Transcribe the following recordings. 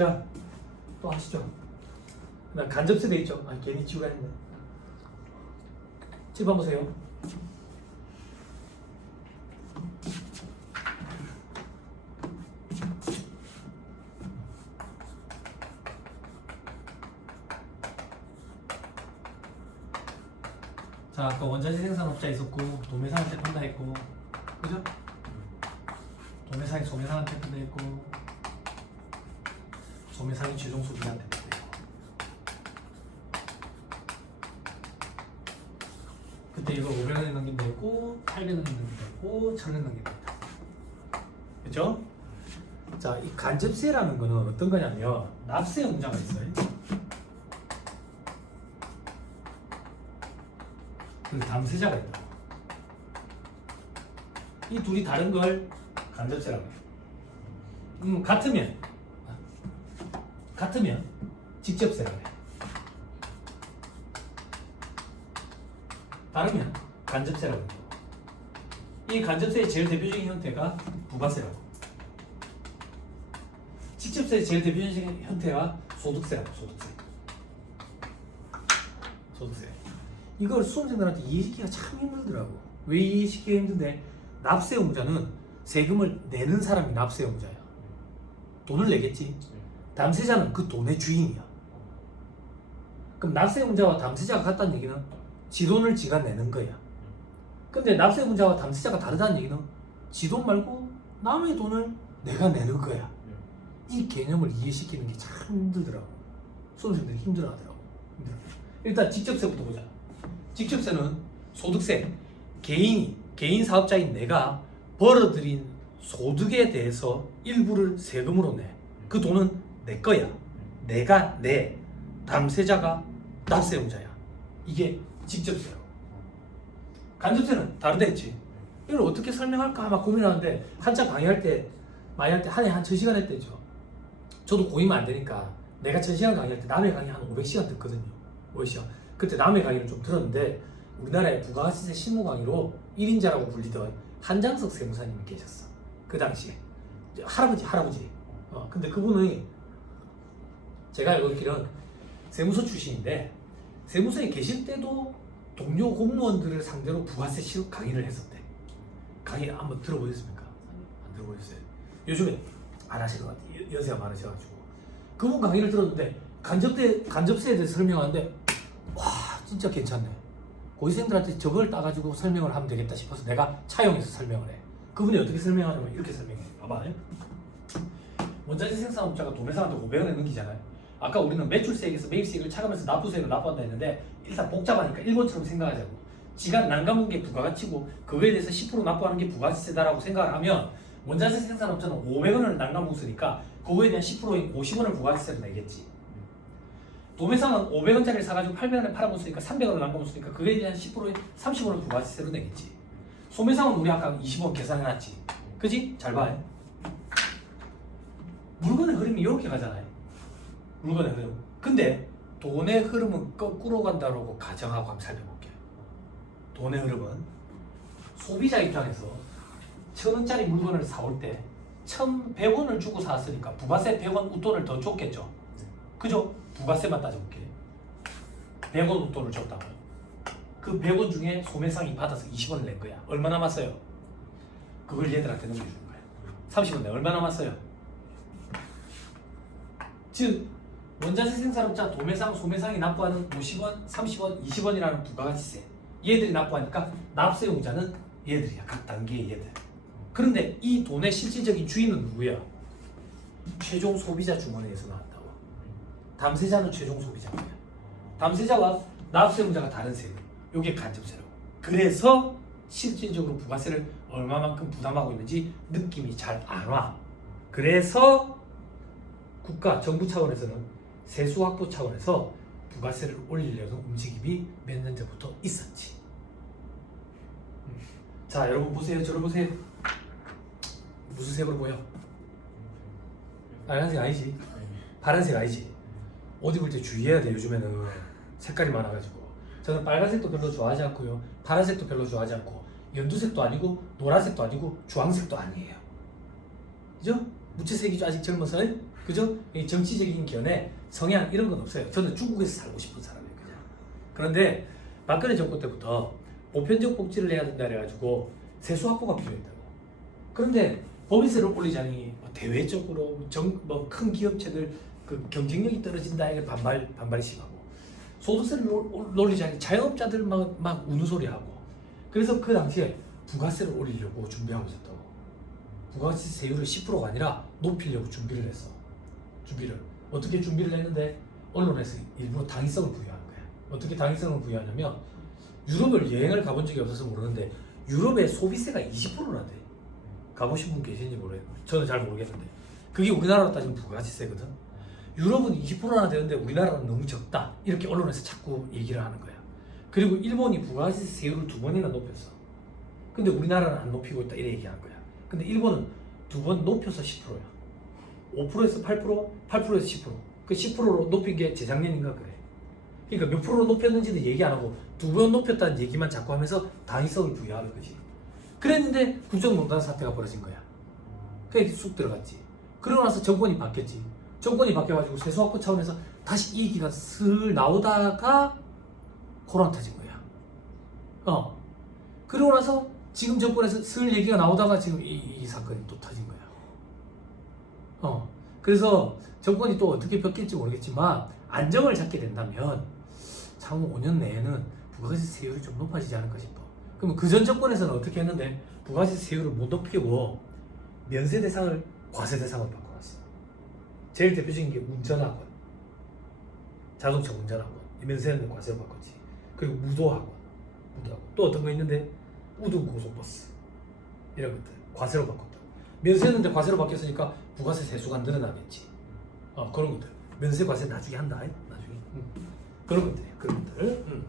자, 또 하시죠. 나 간접세 돼 있죠? 아, 괜히 지우가 했네. 7번 보세요. 자, 아까 원자재 생산업자 있었고 도매상한테 판다 했고, 그죠? 도매상이 소매상한테 판다 했고, 소매상이 최종 소비자한테 판다 했고. 그때 이거 500원에 넘긴다 했고, 800원에 넘긴다 했고, 1000원에 넘긴다 했다. 그죠? 자, 이 간접세라는 거는 어떤 거냐면 납세 용자가 있어요. 그리고 담세자가 있다. 이 둘이 다른 걸 간접세라고 해요. 같으면 직접세라고 해요. 다르면 간접세라고 해요. 이 간접세의 제일 대표적인 형태가 부가세라고. 직접세의 제일 대표적인 형태가 소득세라고. 소득세. 이걸 수험생들한테 이해시키기가 참 힘들더라고. 왜 이해시키기가 힘든데, 납세용자는 세금을 내는 사람이 납세용자야. 돈을 내겠지. 담세자는 그 돈의 주인이야. 그럼 납세용자와 담세자가 같다는 얘기는 지 돈을 지가 내는 거야. 근데 납세용자와 담세자가 다르다는 얘기는 지 돈 말고 남의 돈을 내가 내는 거야. 이 개념을 이해시키는 게 참 힘들더라고. 수험생들이 힘들어하더라고. 일단 직접세부터 보자. 직접세는 소득세. 개인 사업자인 내가 벌어들인 소득에 대해서 일부를 세금으로 내. 그 돈은 내 거야. 내가 내. 담세자가 납세용자야. 이게 직접세라고. 간접세는 다르다 했지. 이걸 어떻게 설명할까 막 고민하는데, 한참 강의할 때 많이 할 때 한 해 한 1000시간 했대죠. 저도 고이면 안 되니까 내가 1000시간 강의할 때 남의 강의 한 500시간 듣거든요. 500시간. 그때 남의 강의를 좀 들었는데, 우리나라의 부가가치세 실무 강의로 1인자라고 불리던 한장석 세무사님이 계셨어. 그 당시에 할아버지. 근데 그분이 제가 알고 있기로는 세무서 출신인데, 세무서에 계실 때도 동료 공무원들을 상대로 부가세 실무 강의를 했었대. 강의 한번 들어보셨습니까? 안 들어보셨어요? 요즘에 안 하실 것 같아요. 연세가 많으셔가지고. 그분 강의를 들었는데 간접세에 대해서 설명하는데, 와, 진짜 괜찮네. 고시생들한테 저걸 따가지고 설명을 하면 되겠다 싶어서 내가 차용해서 설명을 해. 그분이 어떻게 설명하냐면 이렇게 설명해. 봐봐. 원자재 생산업자가 도매상한테 500원에 넘기잖아요. 아까 우리는 매출세액에서 매입세액을 차감해서 납부세액을 납부한다 했는데, 일단 복잡하니까 일본처럼 생각하자고. 지가 난감한 게 부가가치고 그거에 대해서 10% 납부하는 게 부가세다라고 생각을 하면, 원자재 생산업자는 500원을 난감무스니까 그거에 대한 10%인 50원을 부가세를 내겠지. 도매상은 500원짜리를 사가지고 800원에 팔아먹으니까 300원을 남겨먹으니까 그거에 대한 10%인 30원을 부가세로 내겠지. 소매상은 우리 아까 20원 계산해놨지. 그지? 잘 봐. 물건의 흐름이 이렇게 가잖아요. 물건의 흐름. 근데 돈의 흐름은 거꾸로 간다고 가정하고 한번 살펴볼게요. 돈의 흐름은 소비자 입장에서 1000원짜리 물건을 사올 때 1100원을 주고 샀으니까 부가세 100원 웃돈을 더 줬겠죠. 그죠? 부가세만 따져볼게. 100원 웃돈을 줬다고요. 그 100원 중에 소매상이 받아서 20원을 낸 거야. 얼마 남았어요? 그걸 얘들한테 넘겨주는 거야. 30원 내. 얼마 남았어요? 즉 원자재 생산업자, 도매상, 소매상이 납부하는 50원, 30원, 20원이라는 부가가치세, 얘들이 납부하니까 납세용자는 얘들이야. 각 단계의 얘들. 그런데 이 돈의 실질적인 주인은 누구야? 최종 소비자 주머니에서 나왔다고. 담세자는 최종 소비자고요. 담세자와 납세용자가 다른 세금. 이게 간접세라고. 그래서 실질적으로 부가세를 얼마만큼 부담하고 있는지 느낌이 잘 안 와. 그래서 국가, 정부 차원에서는 세수 확보 차원에서 부가세를 올리려는 움직임이 몇 년 전부터 있었지. 자, 여러분 보세요. 저를 보세요. 무슨 색으로 보여? 빨간색 아니지? 파란색 아니지? 옷 입을 때 주의해야 돼. 요즘에는 색깔이 많아가지고. 저는 빨간색도 별로 좋아하지 않고요, 파란색도 별로 좋아하지 않고, 연두색도 아니고 노란색도 아니고 주황색도 아니에요. 그죠? 무채색이죠. 아직 젊어서. 그죠? 이 정치적인 견해, 성향 이런 건 없어요. 저는 중국에서 살고 싶은 사람이에요. 그냥. 그런데 박근혜 정권 때부터 보편적 복지를 해야 된다 그래가지고 세수 확보가 필요했다고. 그런데 법인세를 올리자니 대외적으로 큰 기업체들 그 경쟁력이 떨어진다 이게 반발이 심하고, 소득세를 올리자니 자영업자들 막 우는 소리 하고. 그래서 그 당시에 부가세를 올리려고 준비하고 있었다고. 부가세율을 10%가 아니라 높이려고 준비를 했어. 어떻게 준비를 했는데 언론에서 일부러 당위성을 부여하는 거야. 어떻게 당위성을 부여하냐면, 유럽을 여행을 가본 적이 없어서 모르는데 유럽의 소비세가 20%나 돼. 가보신 분 계신지 모르겠어요. 저는 잘 모르겠는데 그게 우리나라로 따지면 부가가치세거든. 유럽은 20%나 되는데 우리나라는 너무 적다, 이렇게 언론에서 자꾸 얘기를 하는 거야. 그리고 일본이 부가가치세율을 2번이나 높였어. 근데 우리나라는 안 높이고 있다, 이렇게 얘기하는 거야. 근데 일본은 2번 높여서 10%야. 5%에서 8%, 8%에서 10%. 그 10%로 높인 게 재작년인가 그래. 그러니까 몇 프로로 높였는지도 얘기 안 하고 2번 높였다는 얘기만 자꾸 하면서 당위성을 부여하는 거지. 그랬는데 국정농단 사태가 벌어진 거야. 그게 쑥 들어갔지. 그러고 나서 정권이 바뀌었지. 정권이 바뀌어가지고 세수 확보 차원에서 다시 이 얘기가 슬 나오다가 코로나 터진 거야. 그러고 나서 지금 정권에서 슬 얘기가 나오다가 지금 이 사건이 또 터진 거야. 그래서 정권이 또 어떻게 바뀔지 모르겠지만 안정을 잡게 된다면 향후 5년 내에는 부가세율이 좀 높아지지 않을까 싶어. 그럼 그전 정권에서는 어떻게 했는데 부가세율을 못 높이고 면세 대상을 과세 대상으로 바꿔놨어. 제일 대표적인 게 운전학원, 자동차 운전학원, 면세는 과세로 바꿨지. 그리고 무도학원, 또 어떤 거 있는데 우등고속버스 이런 것들 과세로 바꿨다. 면세였는데 과세로 바뀌었으니까 부가세 세수가 늘어나겠지. 그런 것들 면세 과세 나중에 한다. 나중에 그런 것들이에요. 그런 것들.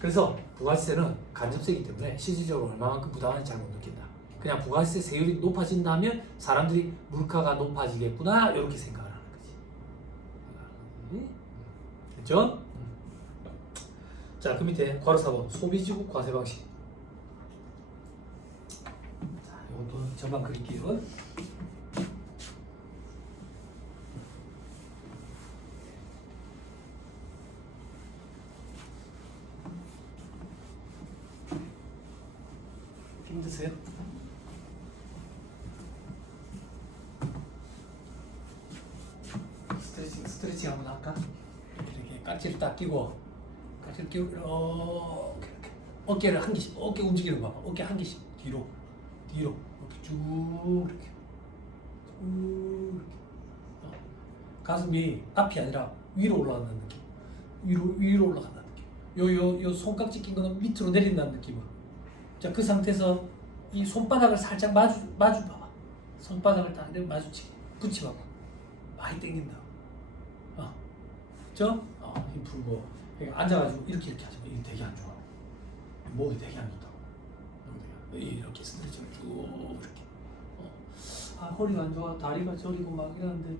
그래서 부가세는 간접세이기 때문에 실질적으로 얼마만큼 부담하는지 잘 못 느낀다. 그냥 부가세 세율이 높아진다면 사람들이 물가가 높아지겠구나 이렇게 생각을 하는 거지. 됐죠? 자, 그 밑에 괄호 4번 소비지국 과세 방식. 자, 이것도 전반 그릴게요. 힘드세요? 스트레칭 한번 할까? 이렇게 까치를 딱 끼고 이렇게 어깨를 한 개씩, 어깨 움직이는 거 봐봐. 어깨 한 개씩 뒤로 이렇게 쭉 이렇게 가슴이 앞이 아니라 위로 올라간다는 느낌. 위로 올라간다는 느낌. 요 손깍지 낀 거는 밑으로 내린다는 느낌으로. 자, 그 상태에서 이 손바닥을 살짝 마주 봐봐. 손바닥을 딱 마주치게 붙이봐봐. 많이 당긴다. 그죠? 힘 풀고. 그러니까 앉아가지고 이렇게 하지 마. 이게 되게 안 좋아. 목이 되게 안 좋다고. 이렇게 스트레칭을 쭉 이렇게. 허리가 안 좋아. 다리가 저리고 막 이러는데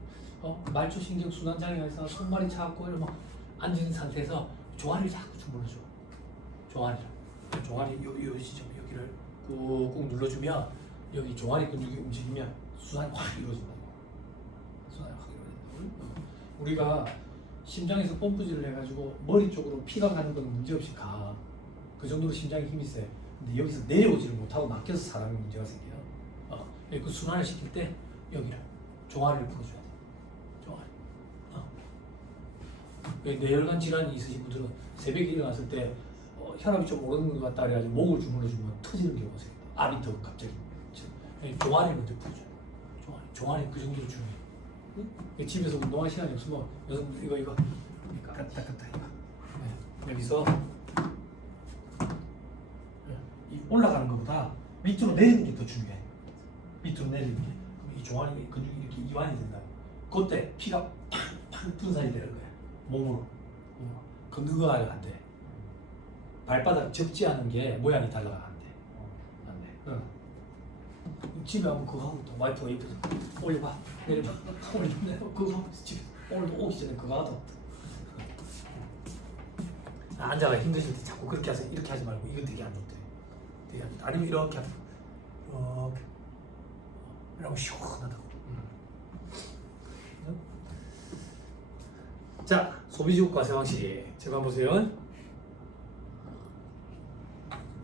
말초신경 순환장애가 있어. 손발이 차갑고 이러면 앉은 상태에서 종아리를 자꾸 주물러줘. 종아리 요 지점 여기를 꾹꾹 눌러주면 여기 종아리 근육이 움직이면 순환이 확 이루어진다고. 우리가 심장에서 펌프질을 해가지고 머리 쪽으로 피가 가는 건 문제없이 가. 그 정도로 심장에 힘이 세. 근데 여기서 내려오지를 못하고 막혀서 사람이 문제가 생겨요. 그 순환을 시킬 때 여기를 종아리를 풀어줘야 돼. 종아리. 뇌혈관 질환이 있으신 분들은 새벽에 일어났을 때 혈압이 좀 오르는 것 같다 그래가지고 목을 주물러주면 터지는 경우가 생겨요. 압이 더 갑자기. 종아리를 먼저 풀어줘요. 종아리 그 정도로 중요해요. 응? 집에서 운동할 시간이 없으면 여러분들 이거 갔다 이거. 여기서 이 올라가는 것보다 밑으로 내리는 게 더 중요해. 밑으로 내리는 게. 이 종아리 근육이 이렇게 이완이 된다. 그때 피가 팍팍 분산이 되는 거야. 몸으로. 그거가 안 돼. 발바닥 접지 않은 게 모양이 달라가 안 돼. 안 돼. 집에 한번 그거 하고 있다. 와이프가 옆에서 올려봐, 내려봐, 올려봐. 그거 하고 있어. 집에 오늘도 오기 전에 그거 하다. 앉아가 힘드실 때 자꾸 그렇게 하세요. 이렇게 하지 말고 이건 되게 안 좋대. 되게 안 좋대. 아니면 이렇게 하세요. 이렇게. 이러면 시원하다고. 자, 소비지국 과세 방식. 제가 보세요.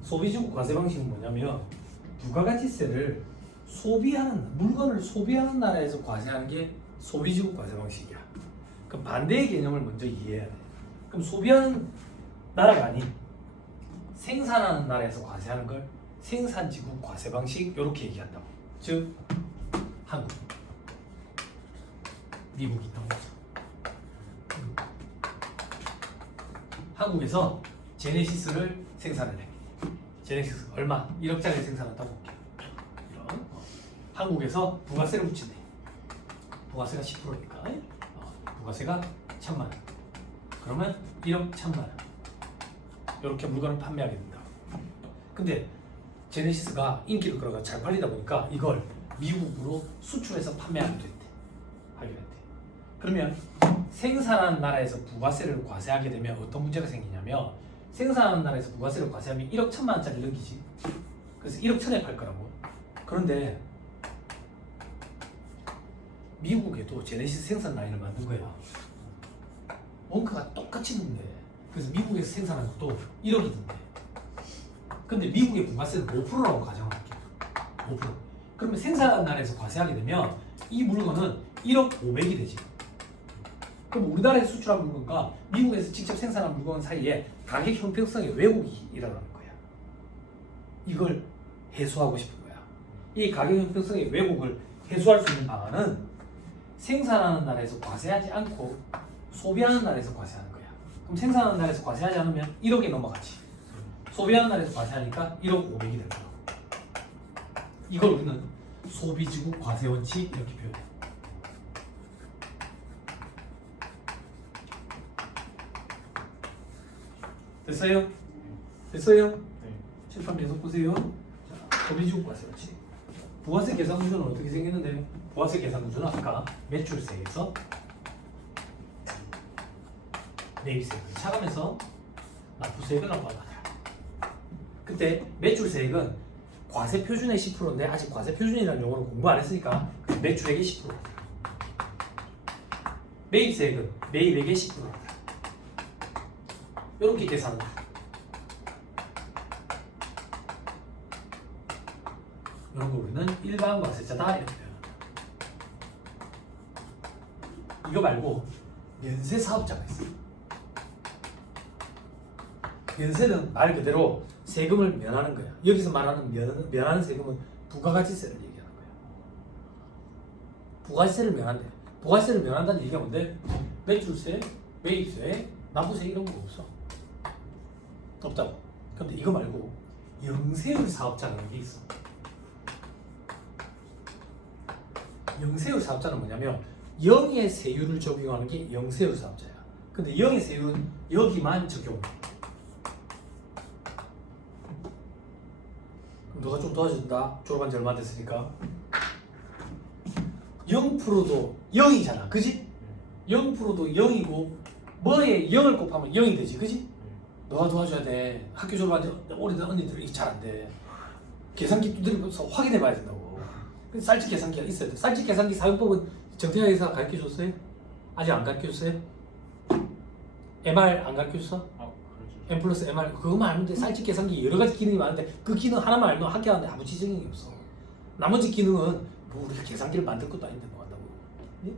소비지국 과세 방식은 뭐냐면 부가가치세를 소비하는 물건을 소비하는 나라에서 과세하는 게 소비지국 과세 방식이야. 그럼 반대의 개념을 먼저 이해해야 돼. 그럼 소비하는 나라가 아닌 생산하는 나라에서 과세하는 걸 생산지국 과세 방식 이렇게 얘기한다고. 즉 한국, 미국이 있던 거죠. 한국에서 제네시스를 생산을 해. 제네시스 얼마? 1억짜리 생산한다고 볼게요. 이런 한국에서 부가세를 붙인대. 부가세가 10%니까 부가세가 1,000만 원. 그러면 1억 1,000만 원. 이렇게 물건을 판매하게 된다. 근데 제네시스가 인기를 끌어가 잘 팔리다 보니까 이걸 미국으로 수출해서 판매하게 됐대. 하게 됐대. 그러면 생산하는 나라에서 부가세를 과세하게 되면 어떤 문제가 생기냐면 생산하는 나라에서 부가세를 과세하면 1억 1,000만 원짜리 넘기지. 그래서 1억 1,000에 팔 거라고. 그런데 미국에도 제네시스 생산 라인을 만든 거야. 원가가 똑같이 있는데 그래서 미국에서 생산한 것도 1억이던데. 근데 미국의 부가세는 5%라고 가정할게요. 5%. 그러면 생산하는 나라에서 과세하게 되면 이 물건은 1억 500이 되지. 그럼 우리나라에서 수출한 물건과 미국에서 직접 생산한 물건 사이에 가격 형평성의 왜곡이 일어나는 거야. 이걸 해소하고 싶은 거야. 이 가격 형평성의 왜곡을 해소할 수 있는 방안은 생산하는 나라에서 과세하지 않고 소비하는 나라에서 과세하는 거야. 그럼 생산하는 나라에서 과세하지 않으면 1억에 넘어가지. 소비하는 나라에서 과세하니까 1억 500이 될 거야. 이걸 우리는 소비지국 과세 원칙 이렇게 표현해. 됐어요? 됐어요? 네. 칠판 계속 보세요. 자, 소비지국 과세 원칙. 부가세 계산 구조는 어떻게 생겼는데? 부가세 계산 구조는 아까 매출세에서 매입세액을 차감해서 납부세액을 납부한다. 그때 매출세액은 과세 표준의 10%인데 아직 과세 표준이라는 용어를 공부 안 했으니까 매출액의 10%. 매입세액은 매입액의 10%. 이렇게 계산한다. 이런 거 우리는 일반 과세자다 이렇게 표현한다. 이거 말고 면세 사업자가 있어. 면세는 말 그대로 세금을 면하는 거야. 여기서 말하는 면하는 세금은 부가가치세를 얘기하는 거야. 부가세를 면한대. 부가세를 면한다는 얘기가 뭔데? 매출세, 매입세, 납부세 이런 거 없어. 없다고. 근데 이거 말고 영세율 사업자라는 게 있어. 영세율 사업자는 뭐냐면 0의 세율을 적용하는 게 영세율 사업자야. 근데 0의 세율은 여기만 적용해. 너가 좀 도와준다. 졸업한 지 얼마 됐으니까. 0%도 0이잖아. 그지? 0%도 0이고 뭐에 0을 곱하면 0이 되지. 그지? 너가 도와줘야 돼. 학교 졸업한 지 오래된 언니들은 이게 잘 안 돼. 계산기 두드리면서 확인해 봐야 된다고. 쌀집 계산기가 있어야 돼. 쌀집 계산기 사용법은 정태하 회사가 가르쳐 줬어요? 아직 안 가르쳐 줬어요? MR 안 가르쳐 줬어? 그렇죠. M 플러스 MR 그거만 알면 돼. 쌀집 계산기 여러 가지 기능이 많은데 그 기능 하나만 알면 학교하는데 아무 지장이 없어. 나머지 기능은 뭐 우리가 계산기를 만들 것도 아닌데 뭐 한다고. 예?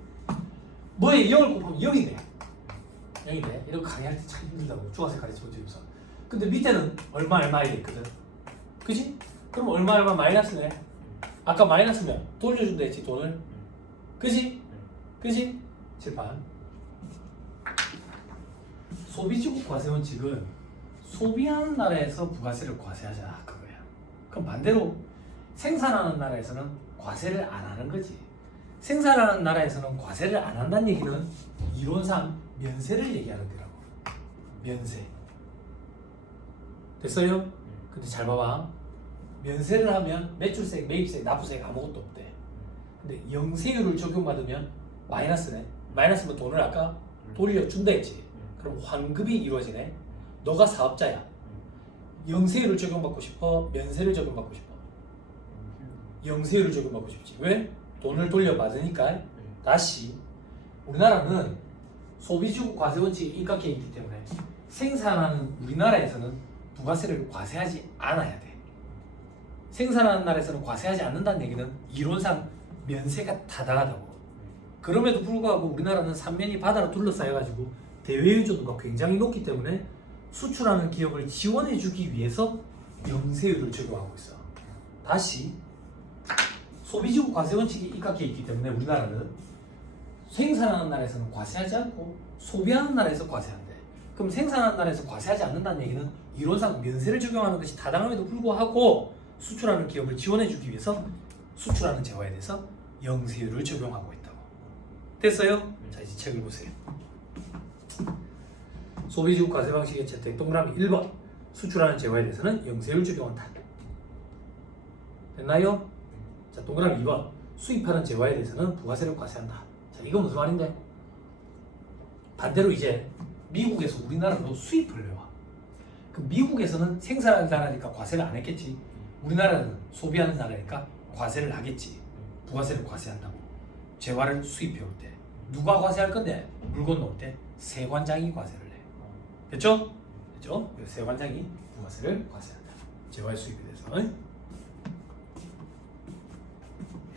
뭐에 0을 곱하면 0이 돼. 0이 돼. 이런 거 강의할 때 참 힘들다고. 중학생 가르쳐 본 적이 없어. 근데 밑에는 얼마 돼 있거든. 그지? 그럼 얼마 마이너스네. 아까 마이너스면 돌려준다 했지 돈을. 그지? 그지? 칠판. 소비지국 과세 원칙은 소비하는 나라에서 부가세를 과세하자 그거야. 그럼 반대로 생산하는 나라에서는 과세를 안 하는 거지. 생산하는 나라에서는 과세를 안 한다는 얘기는 이론상 면세를 얘기하는 거라고. 면세. 됐어요? 근데 잘 봐봐. 면세를 하면 매출세액, 매입세액, 납부세액 아무것도 없대. 근데 영세율을 적용받으면 마이너스네. 마이너스면 돈을 아까 돌려준다 했지. 그럼 환급이 이루어지네. 너가 사업자야. 영세율을 적용받고 싶어? 면세를 적용받고 싶어? 영세율을 적용받고 싶지. 왜? 돈을 돌려받으니까. 다시 우리나라는 소비주국 과세원칙이 입각해 있기 때문에 생산하는 우리나라에서는 부가세를 과세하지 않아야 돼. 생산하는 나라에서는 과세하지 않는다는 얘기는 이론상 면세가 타당하다고. 그럼에도 불구하고 우리나라는 삼면이 바다로 둘러싸여가지고 대외 의존도가 굉장히 높기 때문에 수출하는 기업을 지원해주기 위해서 영세율을 적용하고 있어. 다시 소비지국 과세원칙이 입각해 있기 때문에 우리나라는 생산하는 나라에서는 과세하지 않고 소비하는 나라에서 과세한대. 그럼 생산하는 나라에서 과세하지 않는다는 얘기는 이론상 면세를 적용하는 것이 타당함에도 불구하고 수출하는 기업을 지원해주기 위해서 수출하는 재화에 대해서 영세율을 적용하고 있다고. 됐어요? 자, 이제 책을 보세요. 소비지국 과세 방식의 채택 동그라미 1번 수출하는 재화에 대해서는 영세율 적용한다. 됐나요? 자, 동그라미 2번 수입하는 재화에 대해서는 부가세를 과세한다. 자, 이건 무슨 말인데? 반대로 이제 미국에서 우리나라로 수입을 해와. 그럼 미국에서는 생산하는 나라니까 과세를 안 했겠지. 우리나라는 소비하는 나라니까 과세를 하겠지. 부가세를 과세한다고. 재화를 수입해 올 때 누가 과세할 건데? 물건 넣을 때 세관장이 과세를 해. 됐죠? 됐죠? 세관장이 부가세를 과세한다. 재화의 수입에 대해서.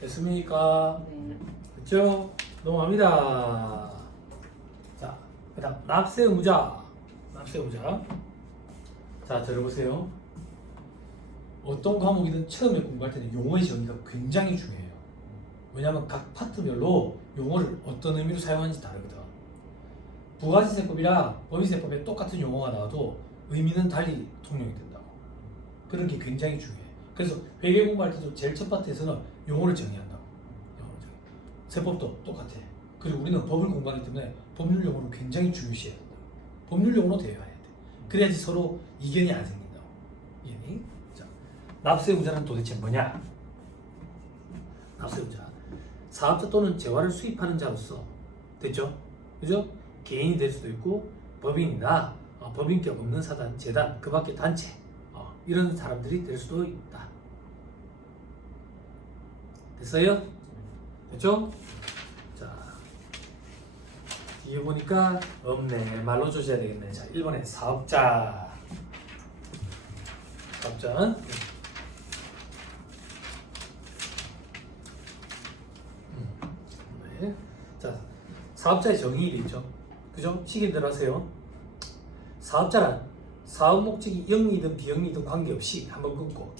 됐습니까? 네. 됐죠? 넘어갑니다. 자, 그 다음 납세 의무자. 납세 의무자. 자, 들어보세요. 어떤 과목이든 처음에 공부할 때는 용어의 정의가 굉장히 중요해요. 왜냐하면 각 파트별로 용어를 어떤 의미로 사용하는지 다르거든. 부가세세법이랑 법인세법에 똑같은 용어가 나와도 의미는 달리 통용이 된다고. 그런 게 굉장히 중요해. 그래서 회계 공부할 때도 제일 첫 파트에서는 용어를 정의한다고. 용어를 정의. 세법도 똑같아. 그리고 우리는 법을 공부하기 때문에 법률 용어를 굉장히 중요시해야 된다. 법률 용어로 대화해야 돼. 그래야지 서로 이견이 안 생긴다고. 이견이. 자, 납세 의무자는 도대체 뭐냐? 납세 의무자. 사업자 또는 재화를 수입하는 자로서, 됐죠? 그죠? 개인이 될 수도 있고 법인이나 법인격 없는 사단, 재단, 그 밖에 단체 이런 사람들이 될 수도 있다. 됐어요? 됐죠? 자, 뒤에 보니까 없네. 말로 조져야 되겠네. 자, 1번에 사업자. 사업자는 네. 자, 사업자의 정의이 있죠. 그죠? 시기대로 하세요. 사업자란 사업 목적이 영리든 비영리든 관계없이 한번 끊고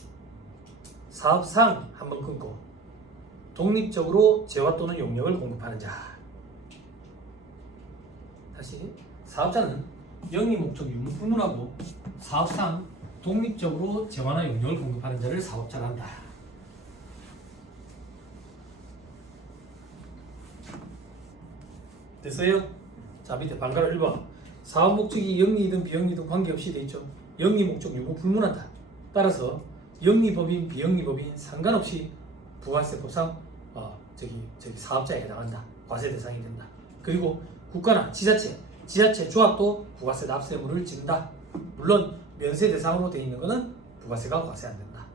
사업상 한번 끊고 독립적으로 재화 또는 용역을 공급하는 자. 다시 사업자는 영리 목적 유무불문하고 사업상 독립적으로 재화나 용역을 공급하는 자를 사업자라 한다. 됐어요? 자, 밑에 반가로 1번 사업 목적이 영리든 비영리든 관계없이 돼 있죠. 영리 목적 유무불문하다. 따라서 영리법인 비영리법인 상관없이 부가세법상 사업자에 해당한다. 과세 대상이 된다. 그리고 국가나 지자체, 조합도 부가세 납세 의무를 지른다. 물론 면세 대상으로 되어 있는 것은 부가세가 과세 안 된다.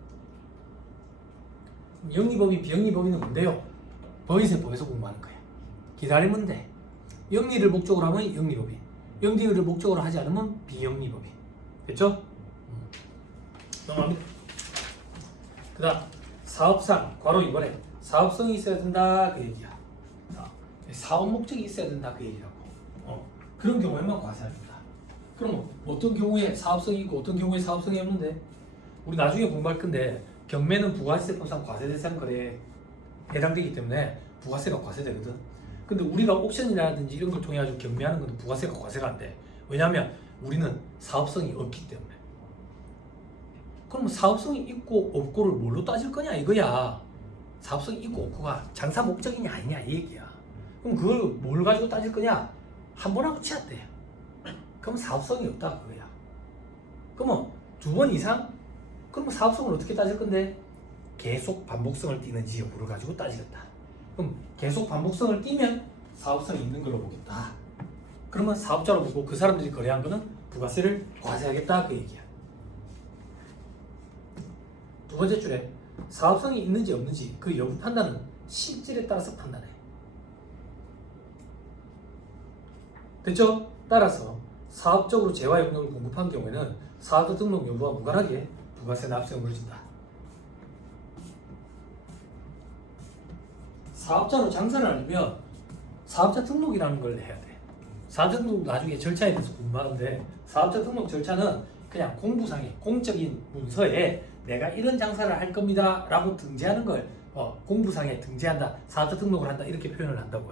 영리법인 비영리법인은 뭔데요? 법인세법에서 공부하는 거야. 기다리면 돼. 영리를 목적으로 하면 영리법인, 영리를 목적으로 하지 않으면 비영리법인. 됐죠? 넘어갑니다. 그 다음 사업상 괄호 2번에 사업성이 있어야 된다 그 얘기야. 사업 목적이 있어야 된다 그 얘기라고. 그런 경우에만 과세합니다. 그럼 어떤 경우에 사업성이 있고 어떤 경우에 사업성이 없는데? 우리 나중에 공부할 건데 경매는 부가세법상 과세 대상 거래에 해당되기 때문에 부가세가 과세되거든. 근데 우리가 옵션이라든지 이런 걸 통해 가지고 경매하는 건 부가세가 과세가 안 돼. 왜냐하면 우리는 사업성이 없기 때문에. 그럼 사업성이 있고 없고를 뭘로 따질 거냐 이거야. 사업성이 있고 없고가 장사 목적이냐 아니냐 이 얘기야. 그럼 그걸 뭘 가지고 따질 거냐? 한 번 하고 치웠대. 그럼 사업성이 없다 그거야. 그러면 2번 이상? 그럼 사업성을 어떻게 따질 건데? 계속 반복성을 띠는지 여부를 가지고 따지겠다. 그럼 계속 반복성을 띠면 사업성이 있는 걸로 보겠다. 그러면 사업자로 보고 그 사람들이 거래한 거는 부가세를 과세하겠다 그 얘기야. 두 번째 줄에 사업성이 있는지 없는지 그 여부 판단은 실질에 따라서 판단해. 됐죠? 따라서 사업적으로 재화 용역을 공급한 경우에는 사업자 등록 여부와 무관하게 부가세 납세금을 진다. 사업자로 장사를 하려면 사업자 등록이라는 걸 해야 돼. 사업자 등록 나중에 절차에 대해서 궁금하는데 사업자 등록 절차는 그냥 공부상의 공적인 문서에 내가 이런 장사를 할 겁니다 라고 등재하는 걸 공부상에 등재한다, 사업자 등록을 한다 이렇게 표현을 한다고.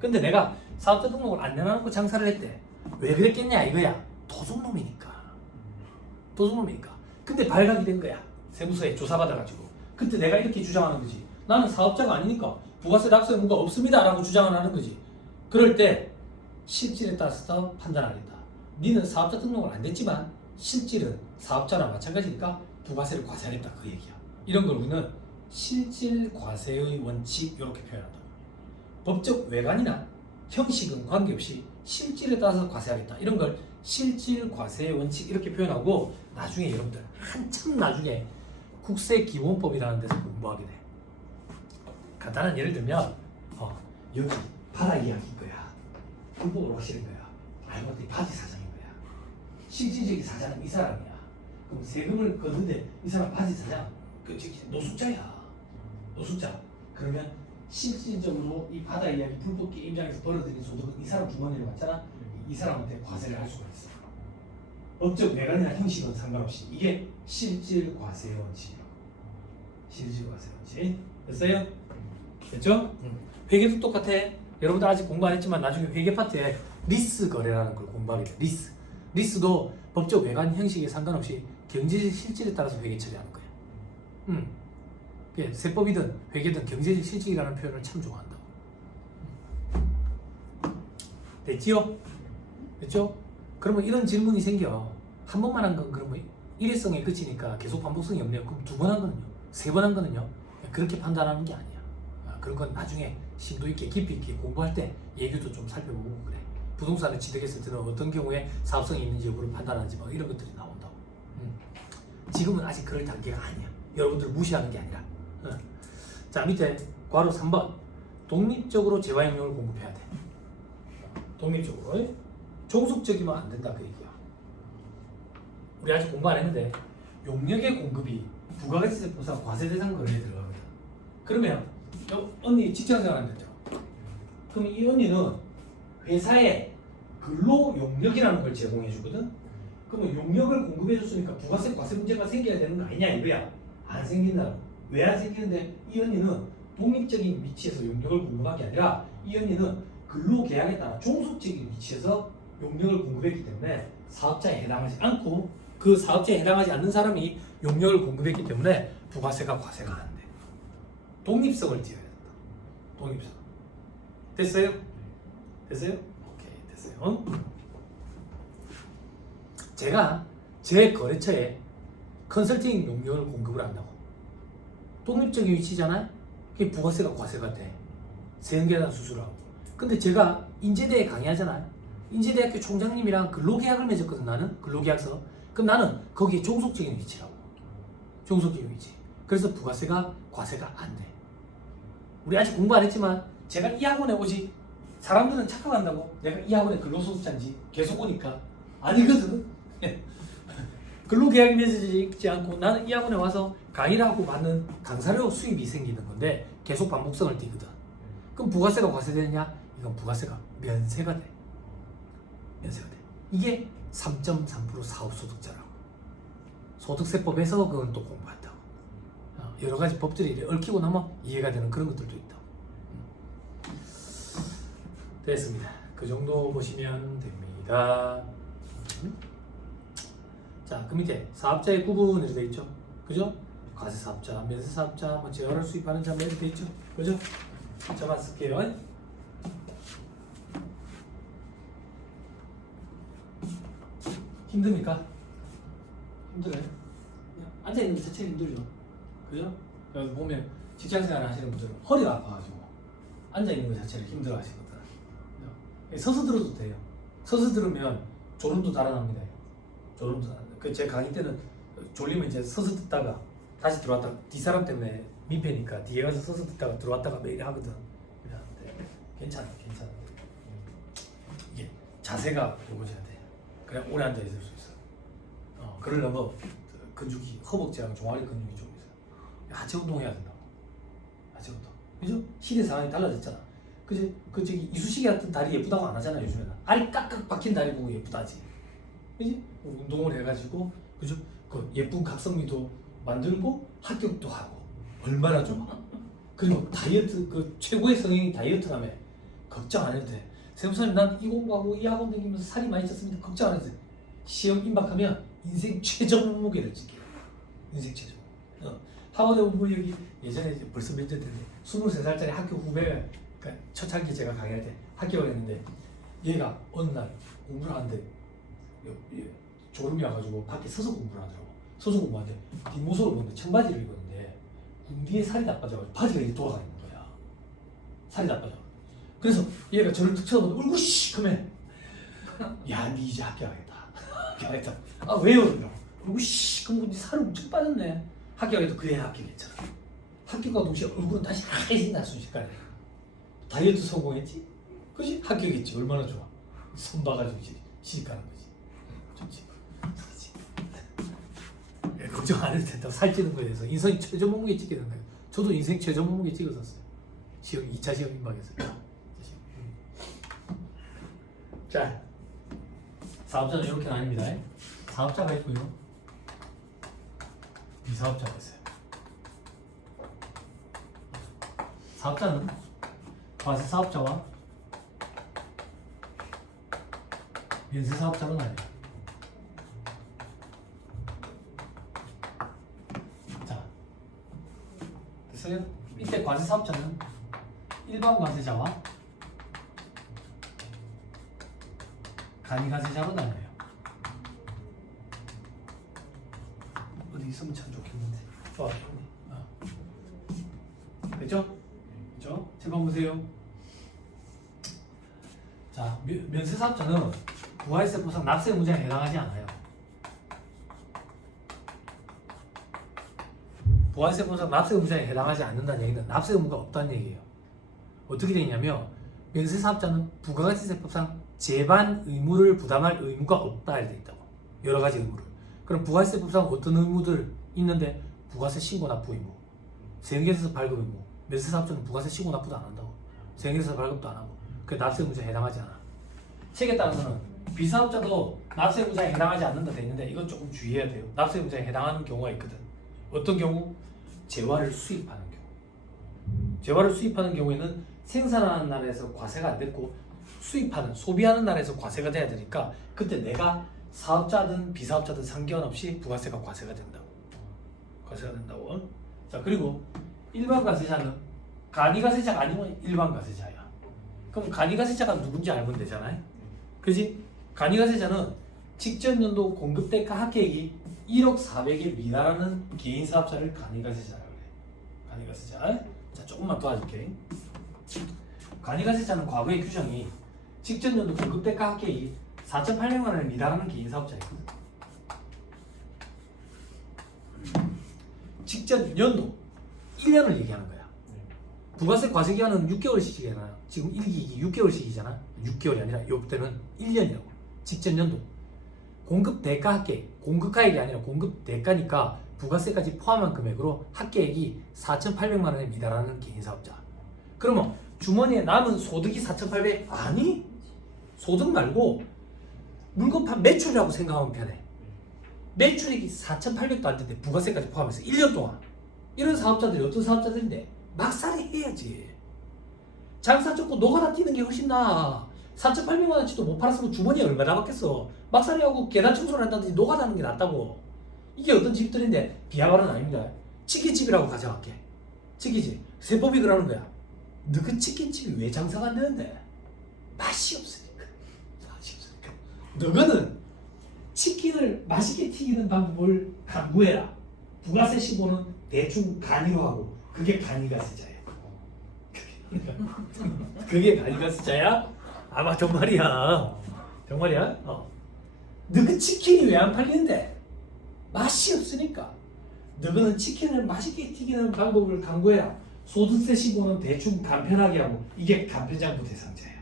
근데 내가 사업자 등록을 안 내놔놓고 장사를 했대. 왜 그랬겠냐 이거야. 도둑놈이니까. 근데 발각이 된 거야. 세무서에 조사받아가지고. 그때 내가 이렇게 주장하는 거지. 나는 사업자가 아니니까 부가세 납세 의무가 없습니다 라고 주장을 하는 거지. 그럴 때 실질에 따라서 판단하겠다. 니는 사업자 등록을 안 됐지만 실질은 사업자랑 마찬가지니까 부가세를 과세하겠다 그 얘기야. 이런 걸 우리는 실질 과세의 원칙 이렇게 표현한다. 법적 외관이나 형식은 관계없이 실질에 따라서 과세하겠다. 이런 걸 실질 과세의 원칙 이렇게 표현하고 나중에 여러분들 한참 나중에 국세기본법이라는 데서 공부하게 돼. 간단한 예를 들면 여기 바다 이야기인 거야. 불법으로 하시는 거야. 알고 봤더니 바지 사장인 거야. 실질적인 사장은 이 사람이야. 그럼 세금을 걷는데 이 사람 바지 사장 노숙자야. 노숙자. 그러면 실질적으로 이 바다 이야기 불법 게임장에서 벌어들인 소득은 이 사람 주머니로 갔잖아. 이 사람한테 과세를 할 수가 있어. 법적 외관이나 형식은 상관없이 이게 실질 과세 원칙이라고. 실질 과세 원칙. 됐어요? 됐죠? 회계도 똑같아. 여러분들 아직 공부 안 했지만 나중에 회계 파트에 리스 거래라는 걸 공부하게 돼. 리스도 법적 외관 형식에 상관없이 경제적 실질에 따라서 회계 처리하는 거야. 예, 세법이든 회계든 경제적 실질이라는 표현을 참 좋아한다고. 됐지요? 됐죠? 그러면 이런 질문이 생겨. 한 번만 한 건 그러면 일회성에 그치니까 계속 반복성이 없네요. 그럼 두 번 한 거는요? 세 번 한 거는요? 그렇게 판단하는 게 아니야. 그런 건 나중에 심도 있게 깊이 있게 공부할 때 얘기도 좀 살펴보고 그래. 부동산을 취득했을 때는 어떤 경우에 사업성이 있는지 여부를 판단하지 뭐 이런 것들이 나온다고. 지금은 아직 그럴 단계가 아니야. 여러분들 무시하는 게 아니라. 자, 밑에 괄호 3번 독립적으로 재화 용역을 공급해야 돼. 독립적으로. 종속적이면 안 된다 그 얘기야. 우리 아직 공부 안 했는데 용역의 공급이 부가세법상 과세대상 거래에 들어가거든. 그러면 언니 직장생활 안 됐죠? 그럼 이 언니는 회사에 근로 용역이라는 걸 제공해 주거든. 그러면 용역을 공급해 줬으니까 부가세 과세 문제가 생겨야 되는 거 아니냐 이거야. 안 생긴다고. 왜 안 생기는데? 이 언니는 독립적인 위치에서 용역을 공급한 게 아니라 이 언니는 근로계약에 따라 종속적인 위치에서 용역을 공급했기 때문에 사업자에 해당하지 않고 그 사업자에 해당하지 않는 사람이 용역을 공급했기 때문에 부가세가 과세가 안 돼. 독립성을 띄어야 된다. 독립성. 됐어요? 됐어요? 오케이, 됐어요. 제가 제 거래처에 컨설팅 용역을 공급을 한다고. 독립적인 위치잖아요? 그게 부가세가 과세가 돼. 세금계산 수수료하고. 근데 제가 인제대에 강의하잖아요. 인제대학교 총장님이랑 근로계약을 맺었거든 나는. 근로계약서. 그럼 나는 거기에 종속적인 위치라고. 종속적인 위치. 그래서 부가세가 과세가 안 돼. 우리 아직 공부 안 했지만 제가 이 학원에 오지 사람들은 착각한다고 내가 이 학원에 근로소득자인지 계속 오니까 아니거든. 근로계약이 맺어지지 않고 나는 이 학원에 와서 강의를 하고 받는 강사료 수입이 생기는 건데 계속 반복성을 띠거든. 그럼 부가세가 과세되느냐? 이건 부가세가 면세가 돼. 면세가 돼. 이게 3.3% 사업소득자라고. 소득세법에서 그건 또 공부한다고. 여러 가지 법들이 얽히고 나면 이해가 되는 그런 것들도 있다. 됐습니다. 그 정도 보시면 됩니다. 자, 그 밑에 사업자의 구분이 되어 있죠. 그죠? 과세사업자, 면세사업자, 뭐 재화를 수입하는 자, 뭐 이렇게 되어 있죠. 그죠? 저만 쓸게요. 힘듭니까? 힘들어요? 앉아있는 것 자체가 힘들죠. 그죠? 여기 보면 직장생활 하시는 분들은 허리가 아파가지고 앉아있는 것 자체를 힘들어 하시거든. 서서 들어도 돼요. 서서 들으면 졸음도 달아납니다. 졸음도 달아납니다. 제 강의 때는 졸리면 이제 서서 듣다가 다시 들어왔다가 뒷사람 때문에 민폐니까 뒤에 가서 서서 듣다가 들어왔다가 매일 하거든. 괜찮아. 이게 자세가 굵어져야 돼. 그래 오래 앉아 있을 수 있어. 그러려면 근육이 허벅지랑 종아리 근육이 좀 있어. 하체 운동해야 된다고. 하체 운동. 그죠? 시대 상황이 달라졌잖아. 그지? 그 저기 이쑤시개 같은 다리 예쁘다고 안 하잖아 요즘에는. 알이 깍깍 박힌 다리 보고 예쁘다지. 그지? 운동을 해가지고 그죠? 그 예쁜 각선미도 만들고 합격도 하고 얼마나 좋아. 그리고 다이어트 그 최고의 성형이 다이어트라며. 걱정 안 해도 돼. 세무사님 난 이 공부하고 이 학원 다니면서 살이 많이 쪘습니다. 걱정 안 해도 돼. 시험 임박하면 인생 최저 몸무게를 찍게. 인생 최저. 학원에 오면 여기 예전에 이제 벌써 몇 년 됐는데 23살짜리 학교 후배 그러니까 초창기 제가 강의할 때 합격을 했는데 얘가 어느 날 공부를 하는데 졸음이 와가지고 밖에 서서 공부를 하더라고. 서서 공부하는데 뒷모습을 보는데 청바지를 입었는데 뒤에 살이 나빠져가지고 바지가 이렇게 돌아가 있는 거야. 살이 나빠져. 그래서 얘가 저를 툭 쳐다보는데 얼굴 시커매. 야, 니 이제 합격하겠다. 합격하겠다. 아, 왜요? 얼굴 시커매고 니 살이 엄청 빠졌네. 합격해도 그래 합격했잖아. 합격과 동시에 얼굴은 다시 하얘진다 순식간에. 다이어트 성공했지? 그지? 합격했지. 얼마나 좋아. 손 봐가지고 이제 시집가는 거지. 좋지. 그렇지. 걱정 안 해도 된다고. 살찌는 거에 대해서 인생 최저 몸무게 찍게 된다. 저도 인생 최저 몸무게 찍었었어요. 시험 2차 시험 임박했어요. 자, 사업자는 이렇게 나뉩니다. 사업자가 있고요. 비사업자가 있어요. 사업자는 과세 사업자와 면세 사업자로 나뉘어요. 자, 됐어요? 이때 과세 사업자는 일반 과세자와 간이 과세자로 나뉘어요. 어디 있으면 참 좋겠는데. 좋아, 됐죠? 그죠? 제방 보세요. 자, 면세 사업자는 부가세법상 납세 의무자에 해당하지 않아요. 부가세법상 납세 의무자에 해당하지 않는다는 얘기는 납세 의무가 없다는 얘기예요. 어떻게 되냐면 면세 사업자는 부가세법상 재반 의무를 부담할 의무가 없다 이렇게 돼 있다고. 여러 가지 의무를. 그럼 부가세법상 어떤 의무들 있는데 부가세 신고 납부 의무, 세금계에서 발급 의무. 면세 사업자는 부가세 신고 납부도 안 한다고. 세금계에서 발급도 안 하고. 그 납세 의무자에 해당하지 않아. 책에 따라서는 비사업자도 납세 의무자에 해당하지 않는다 돼 있는데 이건 조금 주의해야 돼요. 납세 의무자에 해당하는 경우가 있거든. 어떤 경우? 재화를 수입하는 경우. 재화를 수입하는 경우에는 생산하는 나라에서 과세가 안 됐고 수입하는, 소비하는 나라에서 과세가 돼야 되니까 그때 내가 사업자든 비사업자든 상관없이 부가세가 과세가 된다고. 과세가 된다고. 자, 그리고 일반 과세자는 간이과세자가 아니면 일반 과세자야. 그럼 간이과세자가 누군지 알면 되잖아요. 그지? 간이과세자는 직전 연도 공급대가 합계액이 1억 400에 미달하는 개인 사업자를 간이과세자라고 해. 간이과세자. 자, 조금만 도와줄게. 간이과세자는 과거의 규정이 직전 연도 공급대가 합계액이 4,800만 원에 미달하는 개인 사업자였거든. 직전 연도 1년을 얘기하는 거야. 부가세 과세 기간은 6개월씩이잖아. 지금 1기 6개월씩이잖아. 6개월이 아니라 이때는 1년이라고. 직전 연도. 공급 대가 합계액. 공급가액이 아니라 공급 대가니까 부가세까지 포함한 금액으로 합계액이 4,800만 원에 미달하는 개인 사업자. 그러면 주머니에 남은 소득이 4,800? 아니. 소득 말고 물건 판 매출이라고 생각하면 편해. 매출액이 4,800도 안 되는데 부가세까지 포함해서 1년 동안. 이런 사업자들이 어떤 사업자들인데 막살이 해야지. 장사 좋고 노가다 뛰는 게 훨씬 나아. 4,800만 원치도 못 팔았으면 주머니에 얼마나 받겠어. 막살이 하고 계단 청소를 한다든지 노가다 하는 게 낫다고. 이게 어떤 집들인데 비하발은 아닙니다. 치킨집이라고 가져갈게. 치킨집. 세법이 그러는 거야. 너 그 치킨집이 왜 장사가 안 되는데? 맛이 없으니까. 맛이 없으니까. 너거는 치킨을 맛있게 튀기는 방법을 강구해라. 부가세 신고는 대충 간이로 하고 그게 간이가세자야. 그게 간이가세자야? 아마 정말이야. 정말이야? 너 그 치킨이 왜 안 팔리는데? 맛이 없으니까. 너는 치킨을 맛있게 튀기는 방법을 강구해라. 소득세 신고는 대충 간편하게 하고 이게 간편장부 대상자야.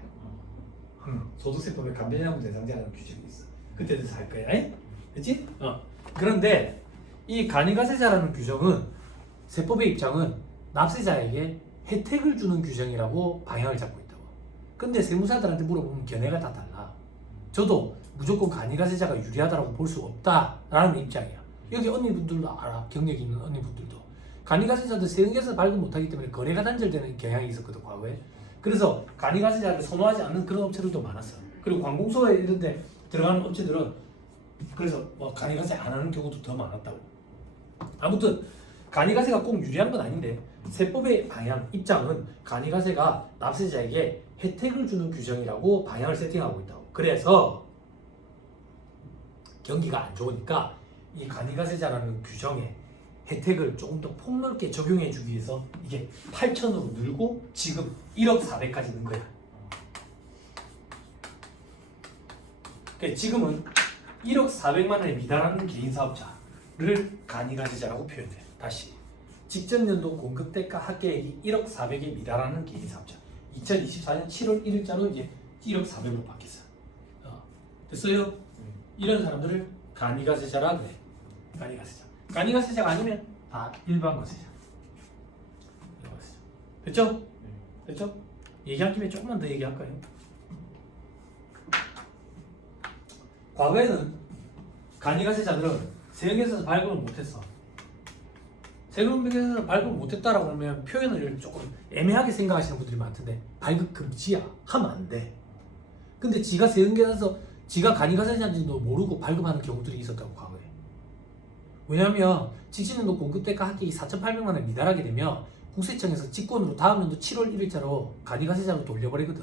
소득세법에 감면납부 대상자라는 규정이 있어. 그때 대해서 할 거야. 그렇지? 그런데 이 간이가세자라는 규정은 세법의 입장은 납세자에게 혜택을 주는 규정이라고 방향을 잡고 있다고. 근데 세무사들한테 물어보면 견해가 다 달라. 저도 무조건 간이가세자가 유리하다고 볼 수 없다라는 입장이야. 여기 언니분들도 알아. 경력이 있는 언니분들도. 간이가세자들 세금계산 발급 못하기 때문에 거래가 단절되는 경향이 있었거든, 과거에. 그래서 간이가세자를 선호하지 않는 그런 업체들도 많았어. 그리고 관공서에 이런 데 들어가는 업체들은 그래서 뭐 간이가세 안 하는 경우도 더 많았다고. 아무튼 간이가세가 꼭 유리한 건 아닌데 세법의 방향, 입장은 간이가세가 납세자에게 혜택을 주는 규정이라고 방향을 세팅하고 있다고. 그래서 경기가 안 좋으니까 이 간이가세자라는 규정에 혜택을 조금 더 폭넓게 적용해 주기 위해서 이게 8천으로 늘고 지금 1억 4백까지 는 거야. 그러니까 지금은 1억 4백만 원에 미달하는 개인사업자를 간이가세자라고 표현해. 다시 직전 연도 공급대가 합계액이 1억 4백에 미달하는 개인사업자 2024년 7월 1일자로 이제 1억 4백으로 바뀌었어. 됐어요? 이런 사람들을 간이가세자라 그래. 간이가세자. 간이가세자가 아니면 다 일반과세자. 됐죠? 됐죠? 얘기한 김에 조금만 더 얘기할까요? 과거에는 간이가세자들은 세금에서 발급을 못했어. 세금에서 발급을 못했다라고 하면 표현을 조금 애매하게 생각하시는 분들이 많던데 발급 금지야. 하면 안 돼. 근데 지가 세금계산서 지가 간이가세자인지도 모르고 발급하는 경우들이 있었다고 과거에. 왜냐하면 직진연도 공급대가 합계액이 4,800만 원에 미달하게 되면 국세청에서 직권으로 다음 연도 7월 1일자로 간이가세자로 돌려버리거든.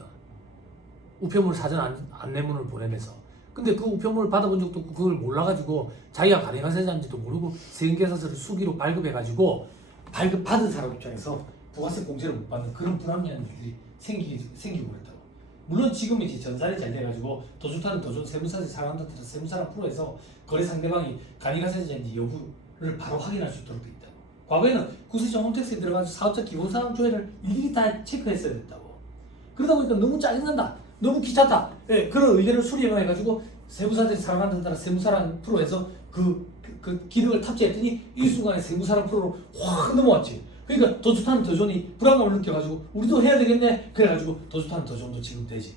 우편물 사전 안내문을 보내면서. 근데 그 우편물을 받아본 적도 없고 그걸 몰라가지고 자기가 간이가세자인지도 모르고 세금계산서를 수기로 발급해가지고 발급받은 사람 입장에서 부가세 공제를 못 받는 그런 불합리한 일들이 생기고 그랬다고. 물론 지금 이제 전산이 잘 돼가지고 더 좋다는 더 좋은 세무사를 사랑한다는 세무사랑 프로에서 거래 상대방이 간이가세자인지 여부를 바로 확인할 수 있도록 돼 있다고. 과거에는 국세청 홈택스에 들어가서 사업자 기본사항 조회를 일일이 다 체크했어야 됐다고. 그러다 보니까 너무 짜증난다, 너무 귀찮다. 그런 의견을 수렴해가지고 세무사들이 사랑한다는 세무사랑 프로에서 그 기능을 탑재했더니 이 순간에 세무사랑 프로로 확 넘어왔지. 그러니까 더 좋다는 더 좋으니 불안감을 느껴가지고 우리도 해야 되겠네. 그래가지고 더 좋다는 더 좋은도 지금 되지.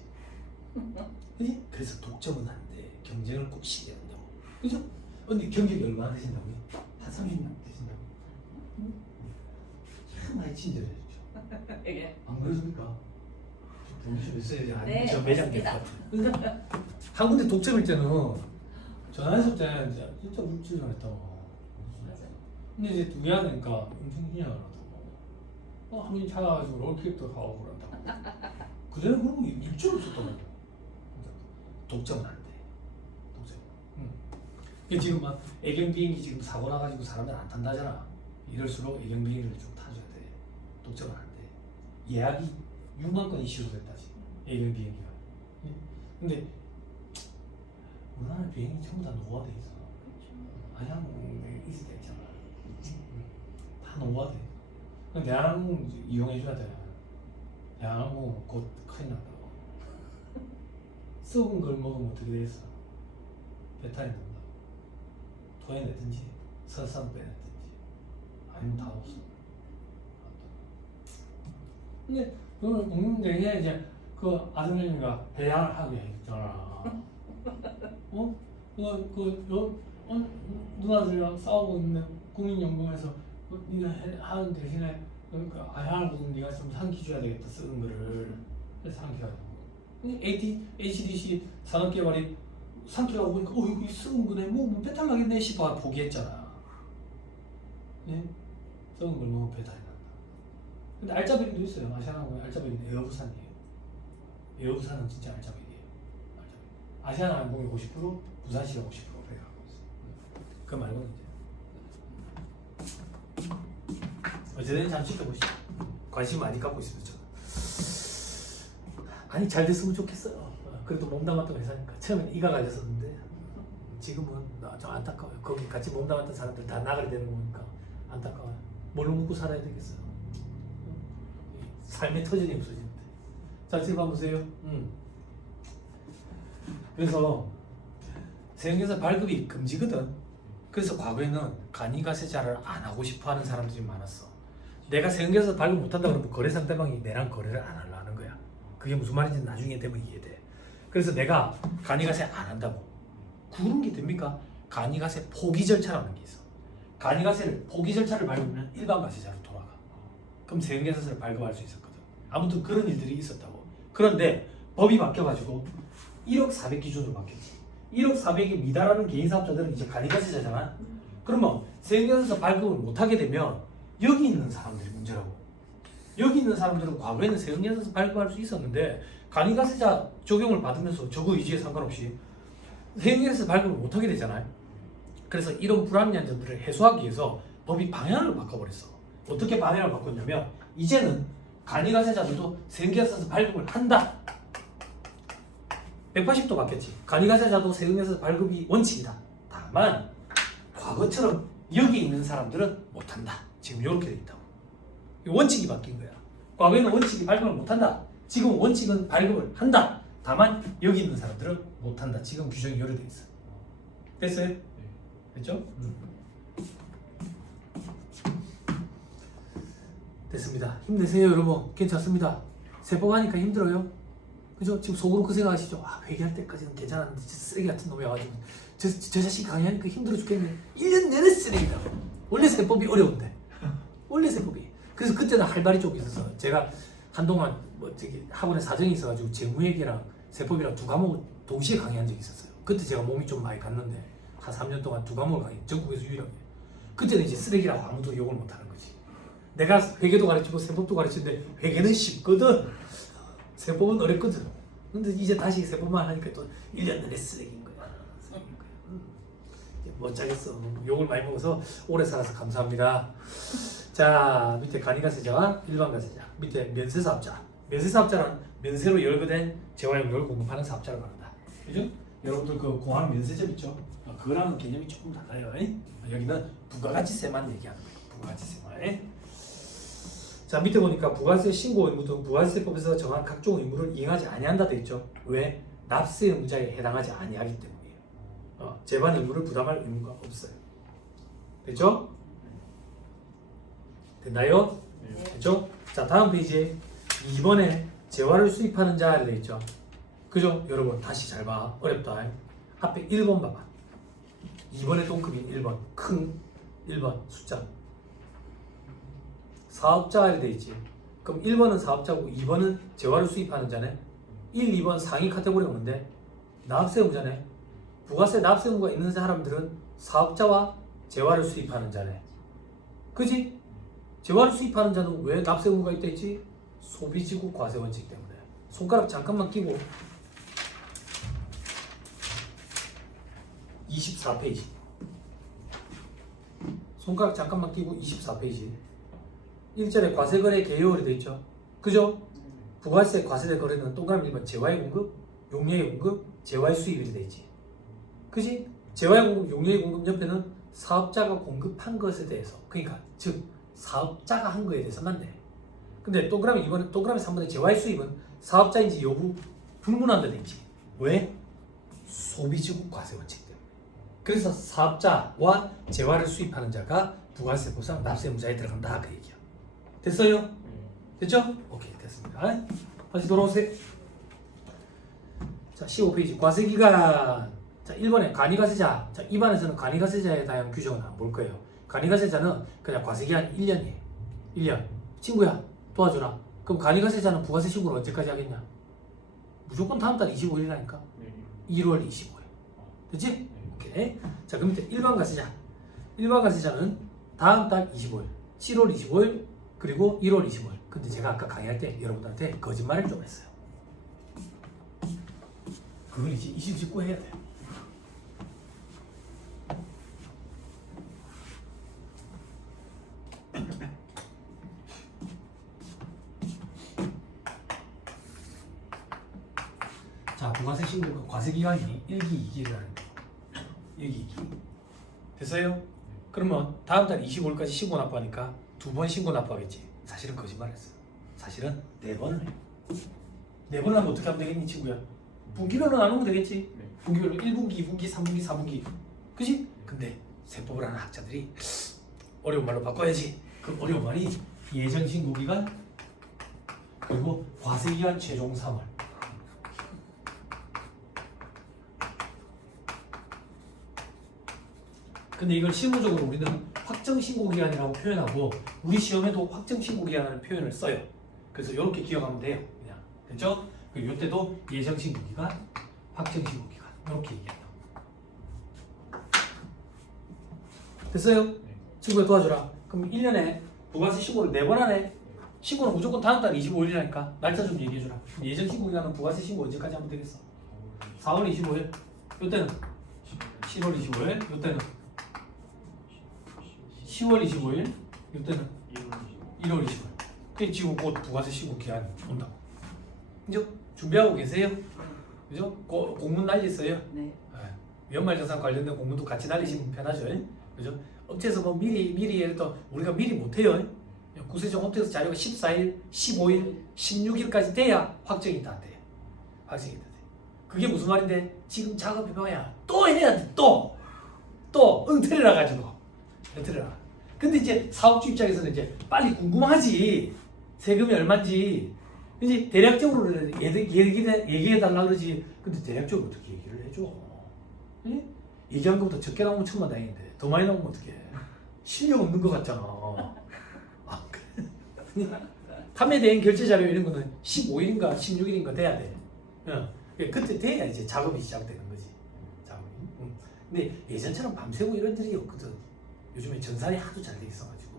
그지? 그래서 독점은 안 돼. 경쟁을 꼭 시켜야 된다고. 그죠? 언니 경력이 얼마나 되신다고요? 한 30년 되신다고? 참 많이 친절해 주죠. 안 그러십니까? 보기 좀 있어야지. 네, 저 매장 될 것 같아. 그러니까 한 군데 독점일 때는 전화했을 때는 진짜 물질 잘했다고. 근데 이제 두 개 하니까 엄청 희한하다고. 한 번이 찾아가지고 롤킥도 하고 그런다고. 그전에 그런 거 일절 없었다고. 독점은 안 돼. 독점. 지금 막 애경 비행기 지금 사고 나가지고 사람들 안 탄다잖아. 이럴수록 애경 비행기를 좀 타줘야 돼. 독점은 안 돼. 예약이 6만 건이 시도됐다 지금. 애경 비행기가. 근데 우리나라 비행기 전부 다 노화돼 있어. 아니야, 있을 때 있잖아. 다 노화돼. 대한항공 이용해줘야 돼. 대한항공 곧 큰일 난다고. 썩은 걸 먹으면 어떻게 되겠어? 배탈이 난다고. 토해내든지 설산 빼내든지 아니면 다 없어. 근데 그걸 먹는데 이제 그 아드님이가 배양을 하게 했잖아. 누나들이랑 싸우고 있는 국민연금에서 네가 하는 대신에 아양을 먹으면 네가 좀 삼키줘야 되겠다, 쓰는 거를. 그래서 삼켜가지고 HDC 산업개발이 삼키라고 보니까 이거 썩은 거네, 뭐 배탈 나겠네 싶어 포기했잖아. 네? 썩은 걸 먹으면 배탈이 난다. 근데 알짜배기도 있어요. 아시아나항공의 알짜배기는 에어부산이에요. 에어부산은 진짜 알짜배기예요. 아시아나항공이 50%, 부산시가 50% 배가하고 있어요. 그 말고는 이제 어쨌든 잠시 지켜보시죠. 관심 많이 갖고 있습니다. 저는. 아니 잘 됐으면 좋겠어요. 그래도 몸담았던 회사니까. 처음엔 이가 갈렸었는데 지금은 좀 안타까워요. 거기 같이 몸담았던 사람들 다 나가게 되는 거 보니까 안타까워요. 뭘로 먹고 살아야 되겠어요. 삶의 터전이 없어지는데. 자 지금 한번 보세요. 그래서 세형계사 발급이 금지거든. 그래서 과거에는 간이가세자를 안 하고 싶어하는 사람들이 많았어. 내가 세형계사 발급 못한다 그러면 거래 상대방이 내랑 거래를 안 하려는 거야. 그게 무슨 말인지 나중에 되면 이해돼. 그래서 내가 간이가세 안 한다고 그런 게 됩니까? 간이가세 포기 절차라는 게 있어. 간이가세를 포기 절차를 밟으면 일반 가세자로 돌아가. 그럼 세형계사를 발급할 수 있었거든. 아무튼 그런 일들이 있었다고. 그런데 법이 바뀌어가지고 1억 400 기준으로 바뀌었지. 1억 400에 미달하는 개인 사업자들은 이제 간이가세자잖아. 그러면 세형계사에서 발급을 못하게 되면 여기 있는 사람들이 문제라고. 여기 있는 사람들은 과거에는 세형계사에서 발급할 수 있었는데 간이가세자 적용을 받으면서 저거 의지에 상관없이 세형계사에서 발급을 못하게 되잖아요. 그래서 이런 불합리한 점들을 해소하기 위해서 법이 방향을 바꿔버렸어. 어떻게 방향을 바꿨냐면 이제는 간이가세자들도 세형계사에서 발급을 한다. 180도 바뀌었지. 간이가세자도 세형계사에서 발급이 원칙이다. 다만 과거처럼 여기 있는 사람들은 못한다. 지금 이렇게 돼 있다고. 원칙이 바뀐 거야. 과거에는 원칙이 발급을 못한다. 지금 원칙은 발급을 한다. 다만 여기 있는 사람들은 못한다. 지금 규정이 이렇게 돼 있어. 됐어요? 됐죠? 됐습니다. 힘내세요 여러분. 괜찮습니다. 세법하니까 힘들어요. 그죠? 지금 속으로 그 생각하시죠? 아, 회개할 때까지는 괜찮았는데 진짜 쓰레기 같은 놈이 와가지고 저 자식 강의하니까 힘들어 죽겠네. 1년 내내 쓰레기다. 원래 세법이 어려운데. 원래 세법이. 그래서 그때는 할 말이 좀 있어서 제가 한동안 뭐 저기 학원에 사정이 있어가지고 재무회계랑 세법이랑 두 과목을 동시에 강의한 적이 있었어요. 그때 제가 몸이 좀 많이 갔는데 한 3년 동안 두 과목을 강의, 전국에서 유일하게. 그때는 이제 쓰레기라고 아무도 욕을 못하는 거지. 내가 회계도 가르치고 세법도 가르치는데 회계는 쉽거든. 세법은 어렵거든. 근데 이제 다시 세법만 하니까 또 1년 내내 쓰레기인 거야. 쓰레기인 거야. 못 자겠어. 욕을 많이 먹어서 오래 살아서 감사합니다. 자, 밑에 간이가세자와 일반가세자, 밑에 면세사업자. 면세사업자는 면세로 열거된 재활용료를 공급하는 사업자를 말한다. 그죠? 여러분들 그 공항 면세점 있죠? 그거랑은 개념이 조금 달라요. 여기는 부가가치세만 얘기하는 거예요. 부가가치세만. 자, 밑에 보니까 부가세 신고 의무 등 부가세법에서 정한 각종 의무를 이행하지 아니한다 돼 있죠. 왜? 납세 의무자에 해당하지 아니하기 때문이에요. 재반 의무를 부담할 의무가 없어요. 됐죠? 됐나요? 네. 됐죠? 자, 다음 페이지에 2번에 재화를 수입하는 자에 돼 있죠. 그죠? 여러분 다시 잘 봐. 어렵다. 앞에 1번 봐봐. 2번의 동급인 1번. 큰 1번 숫자. 사업자에 돼 있지. 그럼 1번은 사업자고 2번은 재화를 수입하는 자네. 1, 2번 상위 카테고리가 뭔데? 납세 의무자네. 부가세 납세 의무가 있는 사람들은 사업자와 재화를 수입하는 자네. 그지? 재화를 수입하는 자는 왜 납세 의무가 있다 했지? 소비지구 과세 원칙 때문에. 손가락 잠깐만 끼고 24페이지. 손가락 잠깐만 끼고 24페이지. 1절에 과세거래 개요일이 돼 있죠. 그죠? 부가세 과세대 거래는 동그라미 1번 재화의 공급, 용료의 공급, 재화의 수입이 돼 있지. 그지? 재화의 공급, 용료의 공급 옆에는 사업자가 공급한 것에 대해서, 그러니까 즉 사업자가 한 거에 대해서만 돼. 근데 동그라미 2번에 동그라미 3번의 재화의 수입은 사업자인지 여부 불문한다 돼 있지. 왜? 소비지구 과세 원칙 때문에. 그래서 사업자와 재화를 수입하는 자가 부가세법상 납세의무자에 들어간다 그 얘기야. 됐어요? 됐죠? 오케이, 됐습니다. 다시 돌아오세요. 자, 15페이지 과세기간. 자, 1번에 간이가세자. 자, 2번에서는 간이가세자에 대한 규정은 안 볼 거예요. 간이가세자는 그냥 과세기간 1년이에요. 1년. 친구야, 도와주라. 그럼 간이가세자는 부가세 신고를 언제까지 하겠냐? 무조건 다음 달 25일이라니까. 1월 25일. 됐지? 오케이. 자, 그럼 밑에 일반 가세자. 일반 가세자는 다음 달 25일, 7월 25일, 그리고 1월 25일. 근데 제가 아까 강의할 때 여러분들한테 거짓말을 좀 했어요. 그걸 이제 이실 짓고 해야 돼요. 자, 부가세 신고가 과세기간이 1기, 2기를 하는 거예요. 1기, 2기. 됐어요? 그러면 다음 달 25일까지 신고 납부하니까 2번 신고 납부하겠지. 사실은 거짓말했어. 사실은 4번을 해. 4번을 하면 어떻게 하면 되겠니 친구야? 분기별로 나누면 되겠지. 분기별로 1분기, 2분기, 3분기, 4분기. 그지? 근데 세법을 하는 학자들이 어려운 말로 바꿔야지. 그 어려운 말이 예정 신고 기간 그리고 과세 기간 최종 3월. 근데 이걸 실무적으로 우리는 확정 신고 기간이라고 표현하고 우리 시험에도 확정 신고 기간이라는 표현을 써요. 그래서 이렇게 기억하면 돼요. 그냥. 됐죠? 그리고 이때도 예정 신고 기간, 확정 신고 기간 이렇게 얘기한다. 됐어요? 친구가 도와주라. 그럼 1년에 부가세 신고를 4번 하네. 신고는 무조건 다음 달 25일이라니까. 날짜 좀 얘기해주라. 예정 신고 기간은 부가세 신고 언제까지 하면 되겠어? 4월 25일. 이때는 7월 25일. 이때는 10월 25일. 이때는 1월 25일. 그 지금 곧 부가세 신고 기간 온다고. 그죠? 준비하고 계세요? 그죠? 공문 날렸어요? 네. 연말정산 관련된 공문도 같이 날리시면 편하죠. 그죠? 업체에서 뭐 미리 예를 들어 우리가 미리 못해요. 구세청 업체에서 자료가 14일, 15일, 16일까지 돼야 확정이 다 돼요. 확정이 다 돼. 그게 무슨 말인데 지금 작업해봐야 또 해야 돼. 또 엉터리라 가지고 엉터리라. 근데 이제 사업주 입장에서는 이제 빨리 궁금하지. 세금이 얼마인지. 이제 대략적으로 얘기해달라 그러지. 근데 대략적으로 어떻게 얘기를 해줘? 응? 얘기한 것보다 적게 나오면 천만 다행인데 더 많이 나오면 어떡해. 실력 없는 것 같잖아. 아, 그래. 판매 대행 결제 자료 이런 거는 15일인가 16일인가 돼야 돼. 그때 돼야 이제 작업이 시작되는 거지. 작업이. 근데 예전처럼 밤새고 이런 일이 없거든. 요즘에 전산이 하도 잘 돼 있어가지고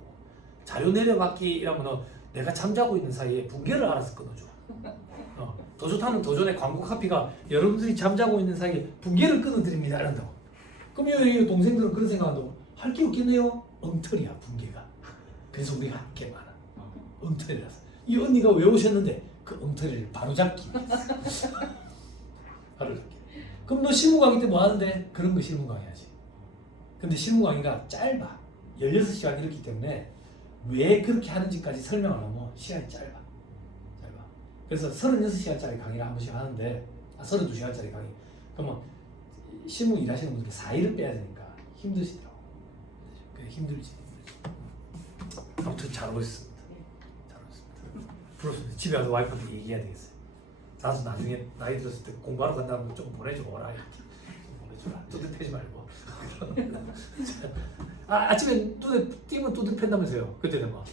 자료 내려받기 이러면 내가 잠자고 있는 사이에 붕괴를 알아서 끊어줘. 더 좋다는 더 전에 광고 카피가 여러분들이 잠자고 있는 사이에 붕괴를 끊어드립니다 이런다고. 그럼 이 동생들은 그런 생각한다고. 할 게 없겠네요. 엉터리야 붕괴가. 그래서 우리가 할 게 많아. 엉터리라서. 이 언니가 왜 오셨는데 그 엉터리를 바로잡기. 바로잡기. 그럼 너 실무 강의 때 뭐 하는데? 그런 거 실무 강의 하지. 근데 실무 강의가 짧아. 16시간 이렇기 때문에 왜 그렇게 하는지까지 설명을 하면 시간이 짧아. 그래서 36시간짜리 강의를 한 번씩 하는데 32시간짜리 강의. 그러면 실무 일하시는 분들이 4일을 빼야 되니까 힘드시더라고. 그래 힘들지. 아무튼 잘 오셨습니다. 잘 오셨습니다. 부럽습니다. 집에 가서 와이프한테 얘기해야 되겠어요. 나도 나중에 나이 들었을 때 공부하러 간다는 거 좀 보내줘라. 보내줘라. 뚜렷하지 말고. 아침에 띄면 뚜렷한다면서요. 그때는 뭐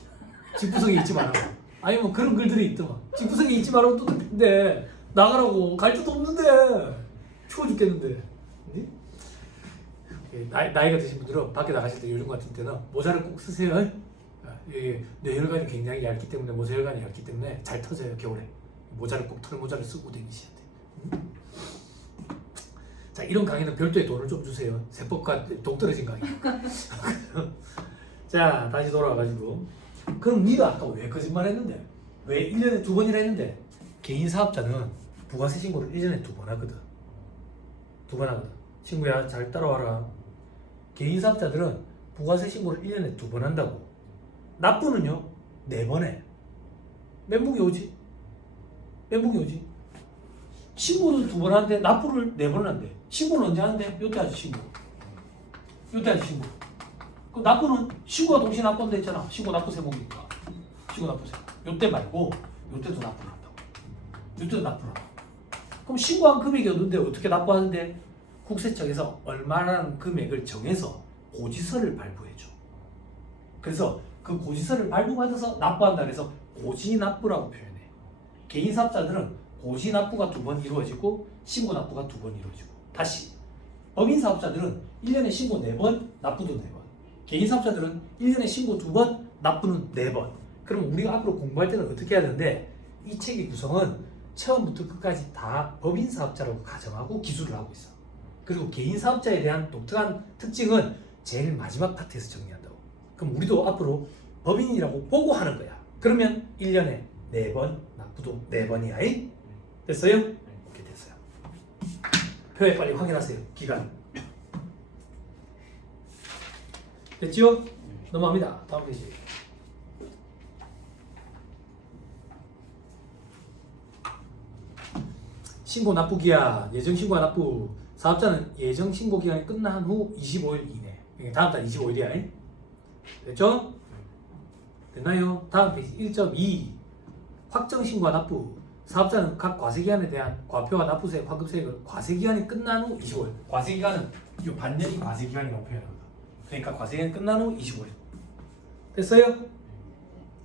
집구석에 있지 말라고. 아니 뭐 그런 글들이 있더만. 집구석에 있지 말라고 뚜렷한데 나가라고. 갈 데도 없는데 추워 죽겠는데. 나이가 드신 분들은 밖에 나가실 때 요즘 같은 때는 모자를 꼭 쓰세요. 뇌혈관이 굉장히 얇기 때문에 모세혈관이 얇기 때문에 잘 터져요 겨울에. 모자를 꼭 털모자를 쓰고 다니셔야 돼. 자 이런 강의는 별도의 돈을 좀 주세요. 세법과 동떨어진 강의. 자 다시 돌아와가지고 그럼 네가 아까 왜 거짓말했는데? 왜 1년에 2번이나 했는데? 개인 사업자는 부가세 신고를 1년에 2번 하거든. 2번 하거든. 친구야 잘 따라와라. 개인 사업자들은 부가세 신고를 1년에 2번 한다고. 납부는요 4번 해. 멘붕이 오지? 멘붕이 오지? 신고도 2번 하는데 납부를 4번 한대. 신고는 언제 하는데? 요때 하지 신고. 요때 하지 신고. 그 납부는 신고와 동시에 납부한다 했잖아. 신고 납부 세목이니까. 신고 납부 세목. 요때 말고 요때도 납부를 한다고. 요때도 납부를 한다고. 그럼 신고한 금액이 없는데 어떻게 납부하는데? 국세청에서 얼마라는 금액을 정해서 고지서를 발부해줘. 그래서 그 고지서를 발부받아서 납부한다 그래서 고지납부라고 표현해. 개인 사업자들은 고지납부가 2번 이루어지고 신고 납부가 2번 이루어지고. 다시 법인 사업자들은 1년에 신고 4번, 납부도 4번. 개인 사업자들은 1년에 신고 2번, 납부는 4번. 그럼 우리가 앞으로 공부할 때는 어떻게 해야 되는데 이 책의 구성은 처음부터 끝까지 다 법인 사업자라고 가정하고 기술을 하고 있어. 그리고 개인 사업자에 대한 독특한 특징은 제일 마지막 파트에서 정리한다고. 그럼 우리도 앞으로 법인이라고 보고 하는 거야. 그러면 1년에 4번, 납부도 4번이야. 됐어요? 오케이 됐어요. 표에 빨리 확인하세요. 기간. 됐죠? 넘어갑니다. 다음 페이지. 신고 납부기한, 예정신고와 납부 사업자는 예정 신고 기간이 끝난 후 25일 이내. 그러니까 다음 달 25일이야. 됐죠? 됐나요? 다음 페이지 1.2 확정 신고와 납부. 사업자는 각 과세기간에 대한 과표와 납부세, 환급세액을 과세기간이 끝난 후 25일. 과세기간은 이 반년이 과세기간이라고 표현합니다. 그러니까 과세기간이 끝난 후 25일. 됐어요?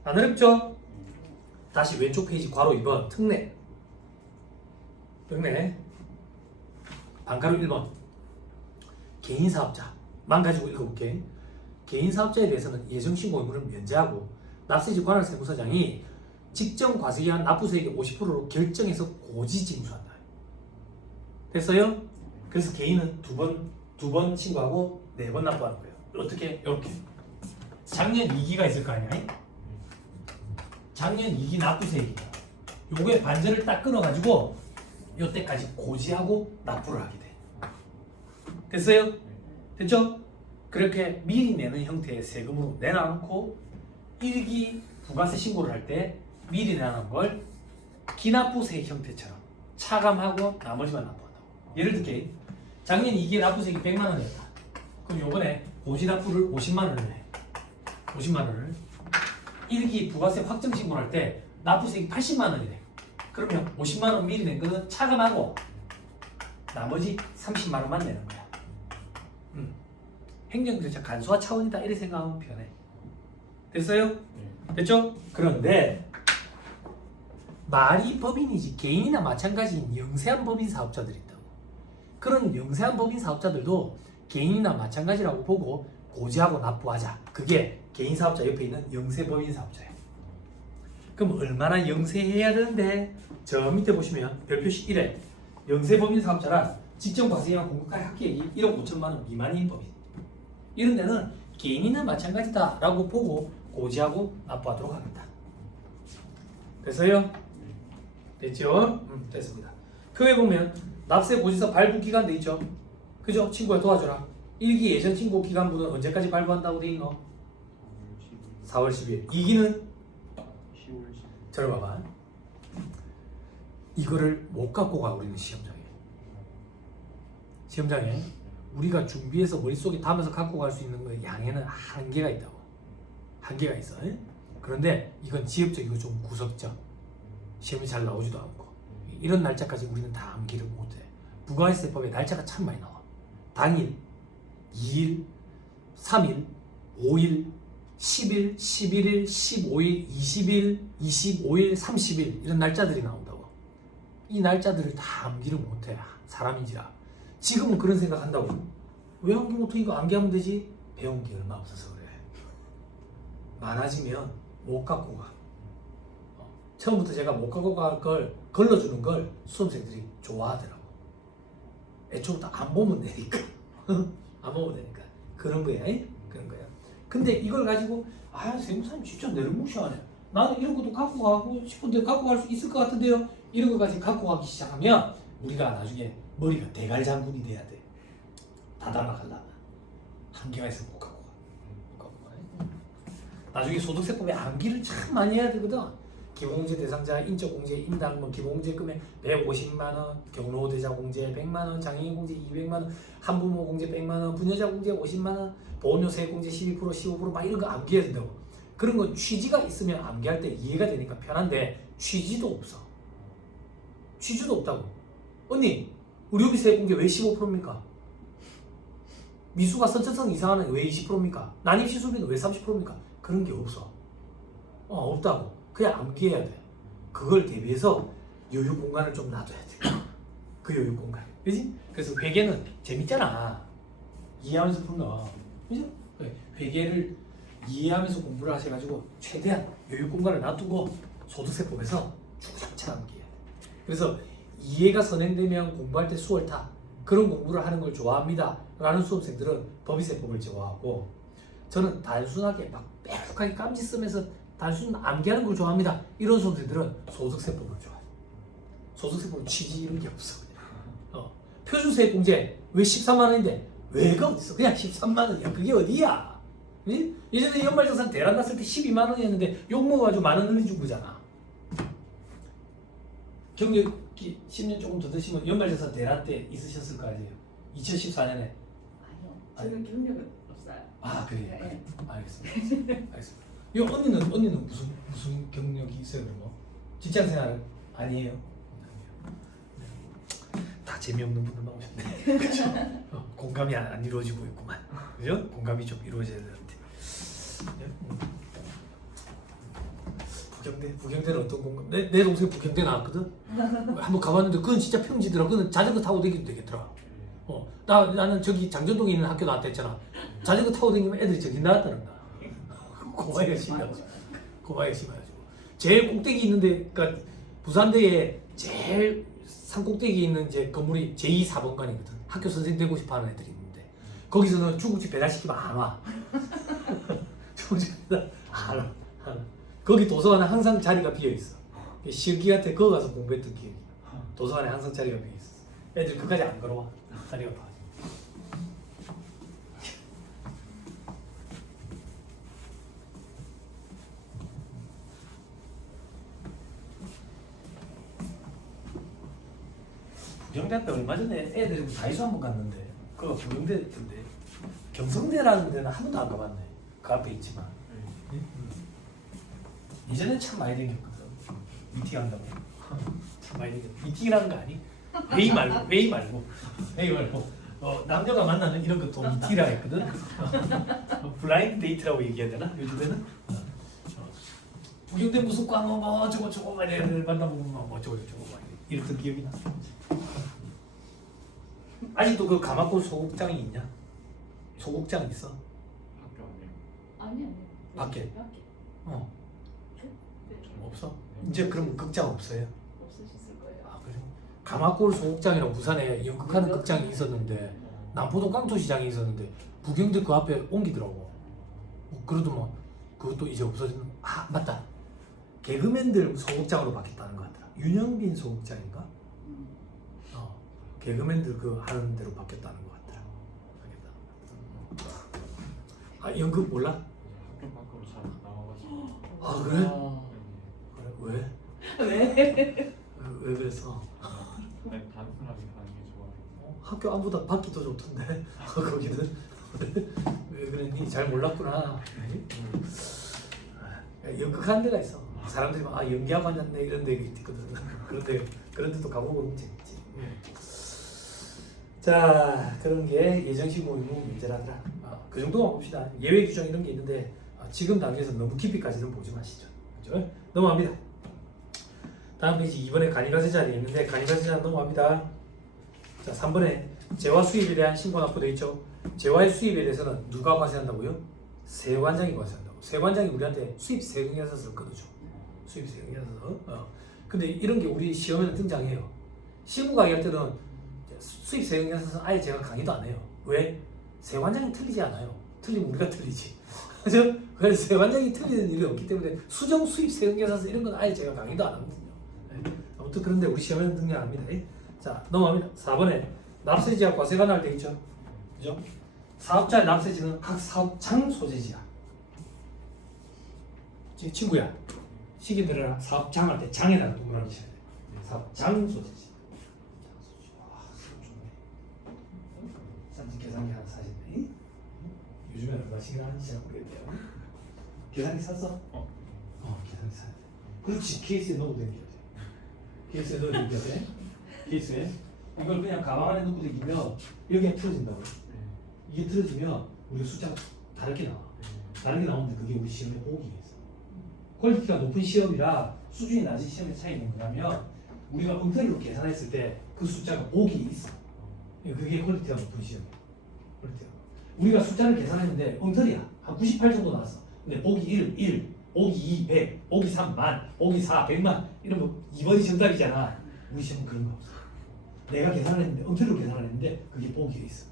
안 어렵죠? 다시 왼쪽 페이지 괄호 2번 특례. 반가로 1번 개인사업자만 가지고 읽어볼게. 개인사업자에 대해서는 예정신고 의무를 면제하고 납세지 관할 세무서장이 직전 과세기한 납부세액의 50%로 결정해서 고지 징수한다. 됐어요? 그래서 개인은 두 번 신고하고 4번 납부하는 거예요. 어떻게? 이렇게 작년 2기가 있을 거 아니야? 작년 2기 납부세액이다. 요거에 반절을 딱 끊어가지고 요때까지 고지하고 납부를 하게 돼. 됐어요? 됐죠? 그렇게 미리 내는 형태의 세금으로 내놔놓고 1기 부가세 신고를 할 때 미리 내놓은 걸 기납부세액 형태처럼 차감하고 나머지만 납부한다고. 예를 들게 작년 2기에 납부세액이 100만 원이었다. 그럼 요번에 고지 납부를 50만 원을 해. 50만 원을 1기 부가세 확정 신고를 할 때 납부세액이 80만 원이래. 그러면 50만 원 미리 낸 거는 차감하고 나머지 30만 원만 내는 거야. 행정절차 간소화 차원이다 이렇게 생각하면 편해. 됐어요? 됐죠? 그런데 말이 법인이지 개인이나 마찬가지인 영세한 법인 사업자들이 있다고. 그런 영세한 법인 사업자들도 개인이나 마찬가지라고 보고 고지하고 납부하자. 그게 개인 사업자 옆에 있는 영세 법인 사업자예요. 그럼 얼마나 영세해야 되는데? 저 밑에 보시면 별표시 1에 영세 법인 사업자란 직전 과세기간 공급가액 합계액이 1억 5천만 원 미만인 법인. 이런 데는 개인이나 마찬가지다 라고 보고 고지하고 납부하도록 하겠다. 됐어요? 됐죠? 됐습니다. 그 외에 보면 납세 고지서 발부 기간 돼 있죠? 그죠? 친구야 도와줘라. 1기 예전 신고 기간분은 언제까지 발부한다고 돼 있노? 4월 10일. 2기는? 10월 10일. 잘 봐봐. 이거를 못 갖고 가 우리는 시험장에. 시험장에 우리가 준비해서 머릿속에 담아서 갖고 갈 수 있는 거에 양에는 한계가 있다고. 한계가 있어. 그런데 이건 지엽적이고 좀 구석적. 시험이 잘 나오지도 않고. 이런 날짜까지 우리는 다 암기를 못해. 부가세법에 날짜가 참 많이 나와. 당일, 2일, 3일, 5일, 10일, 11일, 15일, 20일, 25일, 30일 이런 날짜들이 나온다고. 이 날짜들을 다 암기를 못해. 사람인지라. 지금은 그런 생각한다고. 왜 암기 못해? 이거 암기하면 되지? 배운 게 얼마 없어서 그래. 많아지면 못 갖고 가. 처음부터 제가 못 갖고 갈 걸 걸러주는 걸 수험생들이 좋아하더라고. 애초부터 안 보면 되니까. 안 보면 되니까. 그런 거야. 그런 거야. 근데 이걸 가지고 세무사님 진짜 내리무시하네. 나는 이런 것도 갖고 가고 싶은데 갖고 갈 수 있을 것 같은데요. 이런 것까지 갖고 가기 시작하면 우리가 나중에 머리가 대갈장군이 돼야 돼. 다 달아가려면 한계가 있으면 못 갖고 가. 못 갖고 가. 나중에 소득세법에 암기를 참 많이 해야 되거든. 기본공제 대상자 인적공제 인당 기본공제 금액 150만 원, 경로대자 공제 100만 원, 장애인 공제 200만 원, 한부모 공제 100만 원, 부녀자 공제 50만 원, 보험료 세액 공제 12%, 15% 이런 거 암기해야 된다고. 그런 건 취지가 있으면 암기할 때 이해가 되니까 편한데 취지도 없어. 취지도 없다고. 언니, 의료비 세액 공제 왜 15%입니까? 미수가 선천성 이상하는 왜 20%입니까? 난임 시술비는 왜 30%입니까? 그런 게 없어. 없다고. 그냥 암기해야 돼. 그걸 대비해서 여유 공간을 좀 놔둬야 돼. 그 여유 공간. 그지? 그래서 회계는 재밌잖아. 이해하면서 풀어. 그죠? 회계를 이해하면서 공부를 하셔가지고 최대한 여유 공간을 놔두고 소득세법에서 주구장창 암기해야 돼. 그래서 이해가 선행되면 공부할 때 수월타. 그런 공부를 하는 걸 좋아합니다. 라는 수험생들은 법인세법을 좋아하고, 저는 단순하게 막 빼곡하게 깜지 쓰면서 단순 암기하는 걸 좋아합니다. 이런 수험생들은 소득세법을 좋아해요. 소득세법은 취지 이런 게 없어. 표준세액 공제 왜 13만 원인데 왜가 어딨어? 그냥 13만 원이야. 그게 어디야? 응? 예전에 연말정산 대란 났을 때 12만 원이었는데 욕 먹어가지고 만 원 늘려준 거잖아. 10년 조금 더 드시면 연말자산 대란 때 있으셨을 거 아니에요? 2014년에. 아니요. 저는 경력은 없어요. 아 그래요? 네. 알겠습니다. 알겠습니다. 이 언니는 무슨 경력이 있어요 그럼? 직장생활 아니에요? 네. 다 재미없는 분들 나오셨네. 그렇죠? 공감이 안 이루어지고 있구만. 그죠? 공감이 좀 이루어져야 되는데. 네? 부경대는 어떤 공감? 내 동생 부경대 나왔거든. 한번 가봤는데 그건 진짜 평지더라. 그건 자전거 타고 다니도 되겠더라. 나는 저기 장전동에 있는 학교 나왔다 했잖아. 자전거 타고 다니면 애들이 저기 나왔다는 거야. 고마이가 심해가지고. 제일 꼭대기 있는데, 그러니까 부산대에 제일 산 꼭대기 있는 이제 건물이 제2 4번관이거든. 학교 선생님 되고 싶어하는 애들이 있는데 거기서는 중국집 배달시키면 안 와. 중국집 배달 안 와. 거기 도서관에 항상 자리가 비어 있어. 실기할 때 거기 가서 공부했던 기억이. 도서관에 항상 자리가 비어 있어. 애들 그까지 안 걸어와. 자리가 봐. 부경대 때 얼마 전에 애들이 다이소 한번 갔는데 그거 부경대였던데 경성대라는 데는 한 번도 안 가봤네. 그 앞에 있지만 예전엔 참 많이 댕겼거든. 미팅 한다고. 참 많이 댕겼. 미팅이라는 거 아니? 회의 말고 남녀가 만나는 이런 것도 미팅이라 했거든. 블라인드 데이트라고 얘기해야 되나? 요즘에는 부경대 무슨 과뭐 뭐 저거 막 애들 만나보고 뭐 저거 막 이랬던 기억이 나. 아직도 그 가마골 소극장이 있냐? 소극장 있어? 학교 안에 아니요. 밖에? 밖에. 네. 없어? 이제 그럼 극장 없어요? 없으셨을 거예요. 아 그래요? 가마골 소극장이라고 부산에 연극하는 극장이 있었는데 남포동 깡토시장이 있었는데 부경대 그 앞에 옮기더라고. 그래도 뭐 그것도 이제 없어지는. 아 맞다. 개그맨들 소극장으로 바뀌었다는 것 같더라. 윤영빈 소극장인가? 개그맨들 그 하는 대로 바뀌었다는 것 같더라. 아 연극 몰라? 학교 밖으로 잘 나와가지고. 아 그래? 그래? 왜? 왜 그래서? 아니 단순하게 가는 게 좋아요. 학교 안보다 밖이 더 좋던데 거기는 왜 그랬니? 잘 몰랐구나. 연극하는 데가 있어. 사람들이 막 연기하고 앉았네 이런 데가 있거든. 그런 데도 가보고 재밌지. 자 그런 게 예정시공 의무 문제라더라. 그 정도만 봅시다. 예외 규정 이런 게 있는데 지금 단계에서 너무 깊이까지는 보지 마시죠. 그렇죠? 넘어갑니다. 다음 페이지 2번에 간이가세 자리에 있는데 간이가세 자리 넘어갑니다. 자 3번에 재화 수입에 대한 신고 납부되어 있죠. 재화의 수입에 대해서는 누가 과세한다고요? 세관장이 과세한다고. 세관장이 우리한테 수입 세금계산서를 끊어줘. 수입 세금계산서. 근데 이런 게 우리 시험에는 등장해요. 실무 강의할 때는 수입 세금계산서 아예 제가 강의도 안 해요. 왜? 세관장이 틀리지 않아요. 틀리면 우리가 틀리지. 그래서 세관장이 틀리는 일이 없기 때문에 수정 수입 세금계산서 이런 건 아예 제가 강의도 안 하거든요. 네. 아무튼 그런데 우리 시험에는 등장합니다. 자 넘어갑니다. 4번에 납세지와 과세관할 때 있죠. 그죠? 사업자의 납세지는 각 사업장 소재지야. 친구야. 시기 들어라. 사업장 할 때 장에다가 동그라미 쳐야 돼. 사업장 소재지. 산지 계산기 하나 사셨네. 요즘에 얼마씩이나 하는지 잘 모르겠네요. 계산기 샀어? 계산기 사야 돼. 그렇지. 케이스에 넣고 다녀야 돼. 케이스에 넣어 다녀야 돼. 케이스에. 이걸 그냥 가방 안에 넣고 다니면 여기가 틀어진다고. 이게 틀어지면 우리 숫자가 다르게 나와. 다르게 나오는데 그게 우리 시험에 오기가 있어. 퀄리티가 높은 시험이라 수준이 낮은 시험의 차이는 뭐냐면 우리가 엉터리로 계산했을 때 그 숫자가 오기 있어. 그게 퀄리티가 높은 시험이야. 퀄리티가. 우리가 숫자를 계산했는데 엉터리야. 한 98 정도 나왔어. 근데 보기 1, 보기 2, 100, 보기 3, 만, 보기 4, 100만 이러면 2번이 정답이잖아. 우리 시험은 그런 거 없어. 내가 계산을 했는데 엉터리로 계산을 했는데 그게 보기에 있어.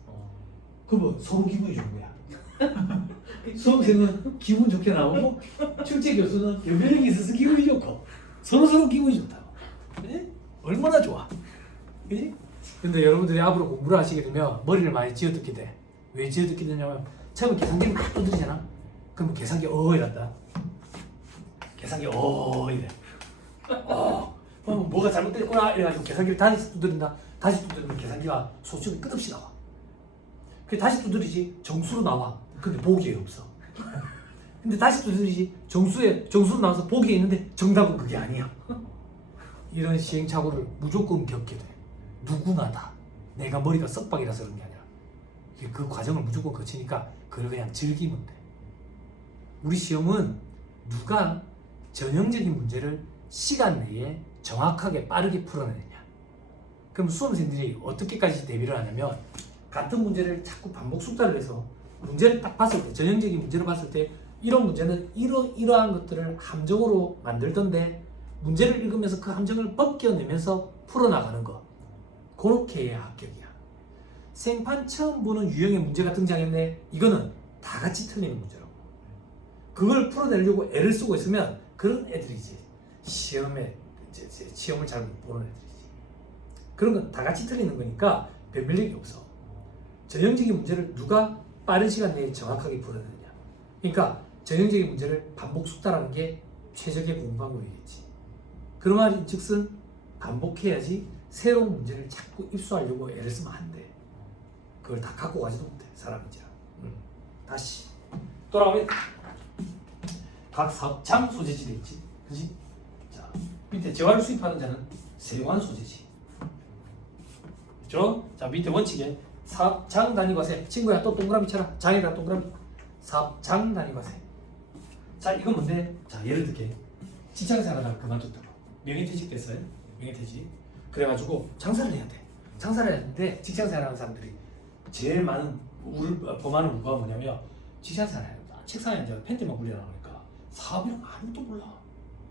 그러면 서로 기분이 좋은 거야. 수험생은 기분 좋게 나오고 출제 교수는 연배력이 있어서 기분이 좋고 서로 기분이 좋다. 그지? 얼마나 좋아. 그지? 근데 여러분들이 앞으로 공부를 하시게 되면 머리를 많이 쥐어뜯게 돼. 왜 쥐어뜯게 되냐면 처음에 계산기를 막 두드리잖아. 그러면 계산기 이란다. 계산기 이래. 뭐가 잘못됐구나 이래가지고 계산기를 다시 두드린다. 다시 두드리면 계산기가 소수점이 끝없이 나와. 그 다시 두드리지 정수로 나와. 근데 보기에 없어. 근데 다시 두드리지 정수로 나와서 보기에 있는데 정답은 그게 아니야. 이런 시행착오를 무조건 겪게 돼. 누구나 다. 내가 머리가 썩박이라서 그런 게 아니라 그 과정을 무조건 거치니까 그걸 그냥 즐기면 돼. 우리 시험은 누가 전형적인 문제를 시간 내에 정확하게 빠르게 풀어내느냐. 그럼 수험생들이 어떻게까지 대비를 하냐면 같은 문제를 자꾸 반복 숙달을 해서 문제를 딱 봤을 때 전형적인 문제를 봤을 때 이런 문제는 이러한 것들을 함정으로 만들던데 문제를 읽으면서 그 함정을 벗겨내면서 풀어나가는 거. 그렇게 해야 합격이야. 생판 처음 보는 유형의 문제가 등장했네. 이거는 다 같이 틀리는 문제라고. 그걸 풀어내려고 애를 쓰고 있으면 그런 애들이지. 시험을 잘 못 보는 애들이지. 그런 건 다 같이 틀리는 거니까 변별력이 없어. 전형적인 문제를 누가 빠른 시간 내에 정확하게 풀어내느냐. 그러니까 전형적인 문제를 반복 숙달하는 게 최적의 공부 방법이겠지. 그런 말인 즉슨 반복해야지 새로운 문제를 자꾸 입수하려고 애를 쓰면 안 돼. 그걸 다 갖고 가지도 못해, 사람이지라. 다시 돌아오면 각 사업장 소재지 돼 있지, 그지? 자, 밑에 재화를 수입하는 자는 세관 소재지. 그렇죠? 자, 밑에 원칙에 사업장 단위 과세. 친구야, 또 동그라미 쳐라. 장에다 동그라미. 사업장 단위 과세. 자, 이건 뭔데? 자, 예를 들게 직장생활을 그만뒀다고. 명예퇴직 됐어요. 명예퇴직. 그래가지고 장사를 해야 돼. 장사를 해야 되는데 직장생활하는 사람들이 제일 많은 범하는 우가 뭐냐면 직장생활 책상에 앉아 팬티만 굴려나오니까 사업이랑 아무것도 몰라.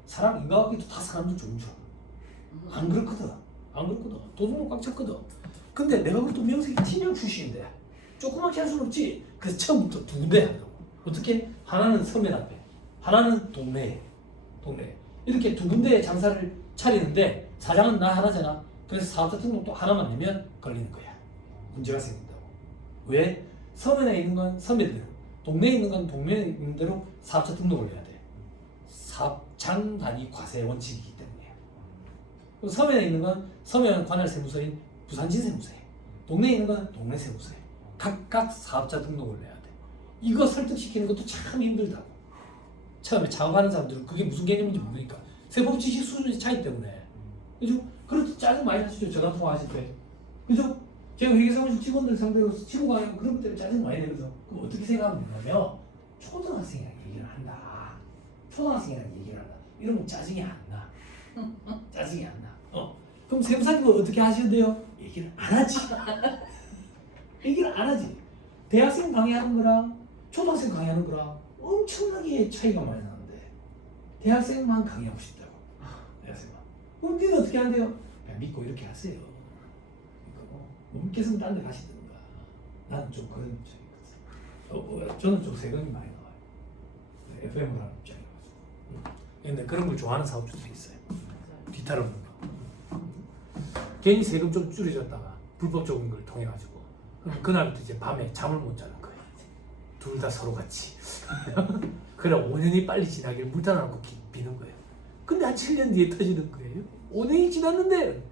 사람 인간관계도 다 사람들 좋은 줄 알아. 안 그렇거든. 안 그렇거든. 도둑놈 꽉 찼거든. 근데 내가 그것도 명색이 팀장 출신인데 조그맣게 할 수는 없지. 그래서 처음부터 두 군데 한다고. 어떻게? 하나는 서면 앞에, 하나는 동네에. 이렇게 두 군데에 장사를 차리는데 사장은 나 하나잖아. 그래서 사업자 등록도 하나만 내면 걸리는 거야. 문제가 생긴다고. 왜? 서면에 있는 건 서면대로, 동네에 있는 건 동네에 있는 대로 사업자 등록을 해야 돼. 사업장 단위 과세 원칙이기 때문에. 서면에 있는 건 서면 관할 세무서인 부산진 세무서에, 동네에 있는 건 동네 세무서에 각각 사업자 등록을 내야 돼. 이거 설득시키는 것도 참 힘들다고. 처음에 창업하는 사람들은 그게 무슨 개념인지 모르니까 세법 지식 수준의 차이 때문에. 그죠? 그럴 때 짜증 많이 나시죠. 전화통화 하실 때. 그죠? 제가 회계사무실 직원들 상대로 친구가 그런 것 때문에 짜증 많이 내거든. 그럼 어떻게 생각하냐면 초등학생이랑 얘기를 한다. 초등학생이랑 얘기를 한다. 이러면 짜증이 안 나. 짜증이 안 나. 그럼 세무사님은 어떻게 하시는데요? 얘기를 안 하지. 얘기를 안 하지. 대학생 강의하는 거랑 초등학생 강의하는 거랑 엄청나게 차이가 많이 나는데 대학생만 강의하고 싶다고. 대학생만. 그럼 니는 어떻게 한대요? 그냥 믿고 이렇게 하세요. 못 믿겠으면 딴 데 가시든가. 나는 좀 그런 입장이거든. 저는 좀 세금이 많이 나와요. FM을 하는 입장이거든. 근데 그런 걸 좋아하는 사업주도 있어요. 뒤탈없는 거. 괜히 세금 좀 줄여줬다가 불법적인 걸 통해가지고 그날부터 이제 밤에 잠을 못 자는 거예요. 둘 다 서로 같이. 그래 5년이 빨리 지나길 물타놓고 비는 거예요. 근데 한 7년 뒤에 터지는 거예요. 5년이 지났는데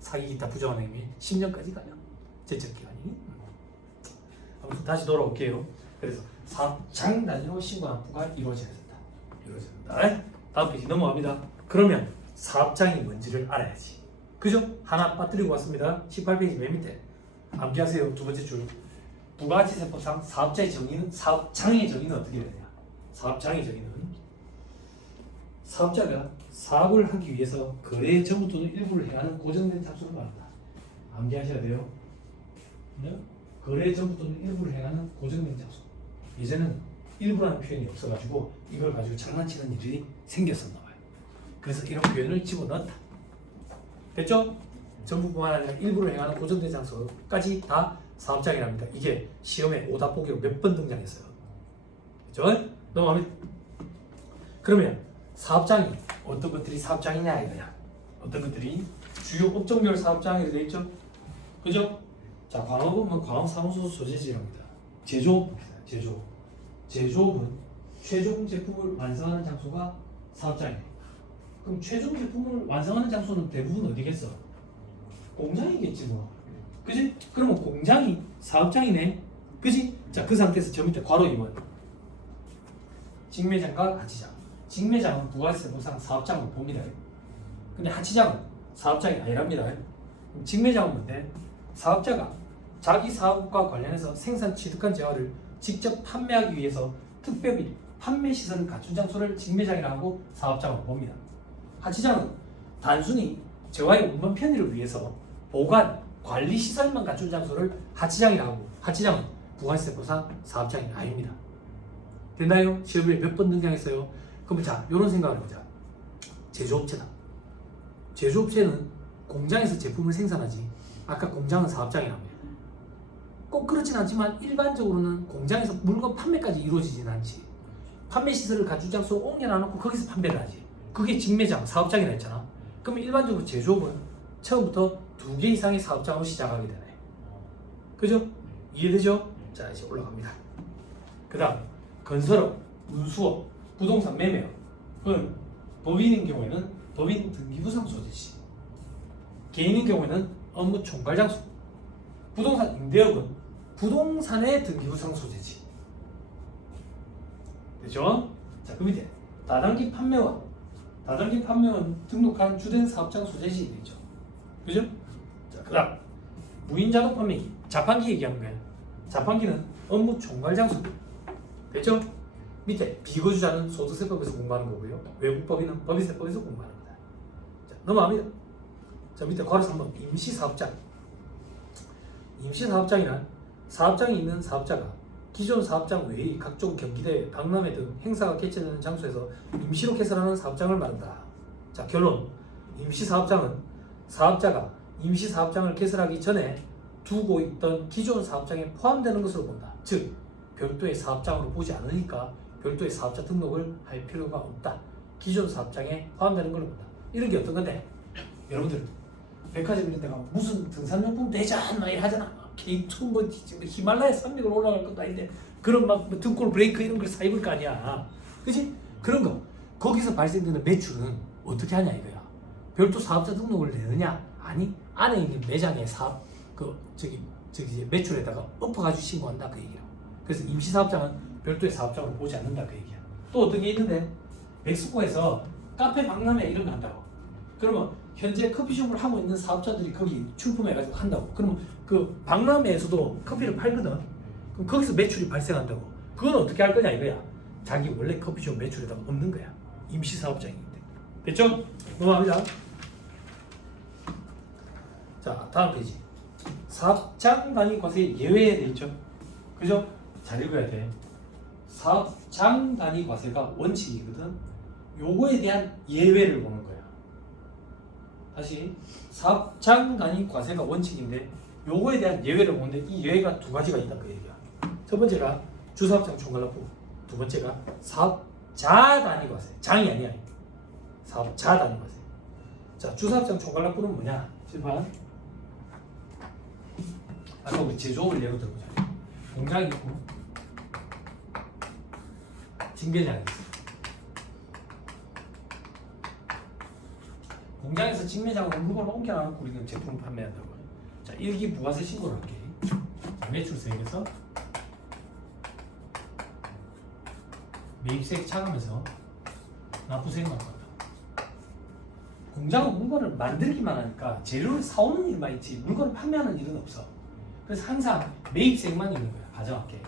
사기 기타 부정한 행위 10년까지 가요. 제척 기간이. 아무튼 다시 돌아올게요. 그래서 사업장 단위로 신고 납부가 이루어져야 된다. 다음 페이지 넘어갑니다. 그러면 사업장이 뭔지를 알아야지. 그죠? 하나 빠뜨리고 왔습니다. 18페이지 맨 밑에 암기하세요. 두 번째 줄. 부가가치세법상 사업자의 정의는, 사업장의 정의는 어떻게 되냐? 사업장의 정의는 사업자가 사업을 하기 위해서 거래의 전부 또는 일부를 해야 하는 고정된 장소를 말한다. 암기하셔야 돼요. 네? 거래의 전부 또는 일부를 해야 하는 고정된 장소. 예전에는 일부라는 표현이 없어가지고 이걸 가지고 장난치는 일이 생겼었나 봐요. 그래서 이런 표현을 집어넣었다. 됐죠? 전부뿐만 아니라 일부를 행하는 고정된 장소까지 다 사업장이랍니다. 이게 시험에 오답 보기로 몇 번 등장했어요. 그죠? 넘어가면 그러면 사업장이 어떤 것들이 사업장이냐 이거야. 어떤 것들이 주요 업종별 사업장이 되어 있죠. 그죠? 자, 광업은 광업사무소 소재지랍니다. 제조업입니다. 제조업은 최종 제품을 완성하는 장소가 사업장이에요. 그럼 최종 제품을 완성하는 장소는 대부분 어디겠어? 공장이겠지 뭐. 그지? 그러면 공장이 사업장이네. 그지? 자, 그 상태에서 저 밑에 괄호 2번. 직매장과 하치장. 직매장은 부가세법상 사업장으로 봅니다. 근데 하치장은 사업장이 아니랍니다. 그럼 직매장은 뭔데? 사업자가 자기 사업과 관련해서 생산 취득한 재화를 직접 판매하기 위해서 특별히 판매 시설을 갖춘 장소를 직매장이라 하고 사업장으로 봅니다. 하치장은 단순히 재화의 운반 편의를 위해서 보관, 관리 시설만 갖춘 장소를 하치장이라 하고 하치장은 부가세법상 사업장이 아닙니다. 됐나요? 시험에 몇 번 등장했어요? 그럼 자, 이런 생각을 해보자. 제조업체다. 제조업체는 공장에서 제품을 생산하지. 아까 공장은 사업장이랍니다. 꼭 그렇진 않지만 일반적으로는 공장에서 물건 판매까지 이루어지진 않지. 판매 시설을 갖춘 장소로 옮겨놔놓고 거기서 판매를 하지. 그게 직매장, 사업장이라 했잖아. 그러면 일반적으로 제조업은 처음부터 2개 이상의 사업장으로 시작하게 되네. 그죠? 이해되죠? 자, 이제 올라갑니다. 그 다음 건설업, 운수업, 부동산 매매업. 그건 법인인 경우에는 법인 등기부상 소재지. 개인인 경우에는 업무 총괄 장소. 부동산 임대업은 부동산의 등기부상 소재지. 되죠? 자, 그 밑에 다단기 판매원. 다단기 판매원 등록한 주된 사업장 소재지 되죠. 그죠? 자, 그 다음 무인자동 판매기. 자판기 얘기하는 거야. 자판기는 업무 총괄 장소. 됐죠? 밑에 비거주자는 소득세법에서 공부하는 거고요. 외국법인은 법인세법에서 공부하는 거다. 자, 넘어갑니다. 자, 밑에 괄호 3번 임시사업장. 임시사업장이란 사업장이 있는 사업자가 기존 사업장 외의 각종 경기대, 박람회 등 행사가 개최되는 장소에서 임시로 개설하는 사업장을 말한다. 자, 결론. 임시사업장은 사업자가 임시사업장을 개설하기 전에 두고 있던 기존 사업장에 포함되는 것으로 본다. 즉, 별도의 사업장으로 보지 않으니까 별도의 사업자 등록을 할 필요가 없다. 기존 사업장에 포함되는 걸로 본다. 이런 게 어떤 건데? 여러분들 백화점 이런 데 가면 무슨 등산용품 대전 막 하잖아. K2 뭐 히말라야 산맥을 올라갈 것도 아닌데 그런 막 등골 브레이크 이런 걸 사입을 거 아니야. 그치? 그런 거. 거기서 발생되는 매출은 어떻게 하냐 이거야. 별도 사업자 등록을 내느냐? 아니, 안에 있는 매장의 사업 저기 매출에다가 엎어가지고 신고한다 그 얘기야. 그래서 임시사업장은 별도의 사업장으로 보지 않는다 그 얘기야. 또 어떤 게 있는데 멕시코에서 카페 박람회 이런 거 한다고. 그러면 현재 커피숍을 하고 있는 사업자들이 거기 출품해가지고 한다고. 그러면 그 박람회에서도 커피를 팔거든. 그럼 거기서 매출이 발생한다고. 그건 어떻게 할 거냐 이거야. 자기 원래 커피숍 매출에다 없는 거야. 임시사업장이기 때문에. 됐죠? 넘어갑니다. 자, 다음 페이지. 사업장 단위 과세 예외에 돼 있죠. 그죠? 잘 읽어야 돼. 사업장 단위 과세가 원칙이거든. 요거에 대한 예외를 보는 거야. 다시 사업장 단위 과세가 원칙인데 요거에 대한 예외를 보는데 이 예외가 두 가지가 있다 그 얘기야. 첫 번째가 주사업장 총괄납부, 두 번째가 사업자 단위 과세. 장이 아니야. 사업자 단위 과세. 자, 주사업장 총괄납부는 뭐냐? 칠판. 아까 우리 제조업을 예로 들어보자. 공장이 있고 직매장이 있어. 공장에서 직매장으로 물건을 옮겨놔놓고 우리는 제품을 판매한다고. 자, 일기 부가세 신고를 할게. 자, 매출세액에서 매입세액 차감해서 납부세액 나온다. 공장은 물건을 만들기만 하니까 재료를 사오는 일만 있지 물건을 판매하는 일은 없어. 그래서 항상 매입세액만 있는 거야. 가져갈게.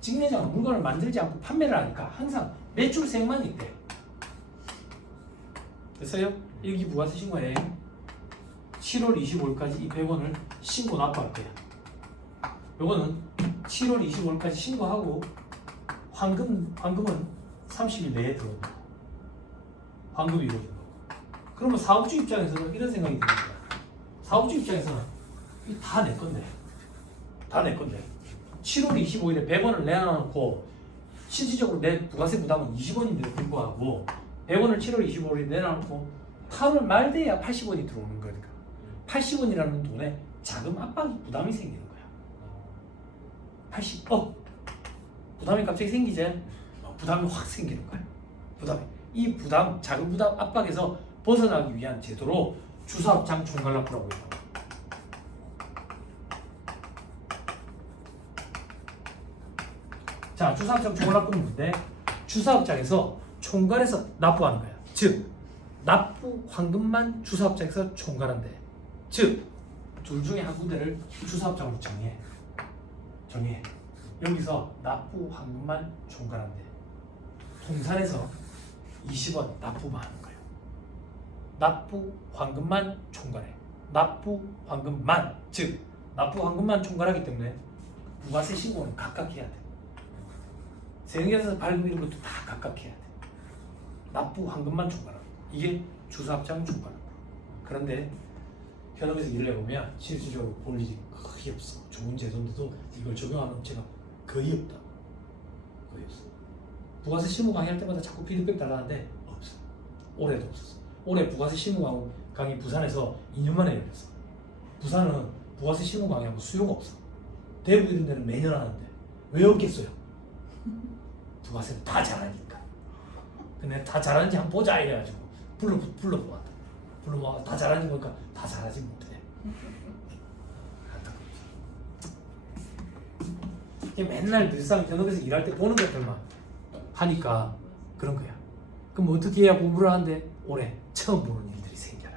직매장은 물건을 만들지 않고 판매를 하니까 항상 매출세액만 있대. 됐어요? 일기부가세 신고해. 7월 25일까지 이 100원을 신고 납부할 거야. 요거는 7월 25일까지 신고하고 환금은 30일 내에 들어온다. 환급이 이루어진다. 그러면 사업주 입장에서는 이런 생각이 드는 거야. 사업주 입장에서는 다 내 건데. 다 내 건데. 7월 25일에 100원을 내놔놓고 실질적으로 내 부가세 부담은 20원인데도 불구하고 100원을 7월 25일에 내놔놓고 8월 말 돼야 80원이 들어오는 거니까 80원이라는 돈에 자금 압박이 부담이 생기는 거야. 80억 부담이 갑자기 생기지? 부담이 확 생기는 거야. 부담이. 이 부담, 작은 부담 압박에서 벗어나기 위한 제도로 주사합장 총괄납부라고 해요. 자, 주사합장 총괄납부는 뭔데? 주사합장에서 총괄해서 납부하는 거야. 즉, 납부 환급만 주사합장에서 총괄한대. 즉, 둘 중에 한 군데를 주사합장으로 정해. 여기서 납부 환급만 총괄한대. 통산에서 20원 납부만 하는 거예요. 납부 환급만 총괄해. 납부 환급만, 즉 납부 환급만 총괄하기 때문에 부가세 신고는 각각 해야 돼. 세금에서 발급 이런 것도 다 각각 해야 돼. 납부 환급만 총괄하고 이게 주사합장 총괄하고. 그런데 현업에서 일을 해보면 실질적으로 볼 일이 거의 없어. 좋은 제도인데도 이걸 적용하는 업체가 거의 없다. 거의 없어. 부가세 실무 강의할 때마다 자꾸 피드백 달라는데 없어. 올해도 없었어. 올해 부가세 실무 강의 부산에서 2년 만에 열렸어. 부산은 부가세 실무 강의하고 수요가 없어. 대구 이런 데는 매년 하는데 왜 없겠어요? 부가세는 다 잘하니까. 근데 다 잘하는지 한번 보자 이래가지고 불러보았다. 불러보아 다 잘하는지 보니까 다 잘하지 못해. 이게 맨날 늘상 현업에서 일할 때 보는 것들만 하니까 그런 거야. 그럼 어떻게 해야 공부를 하는데 올해 처음 보는 일들이 생겨라.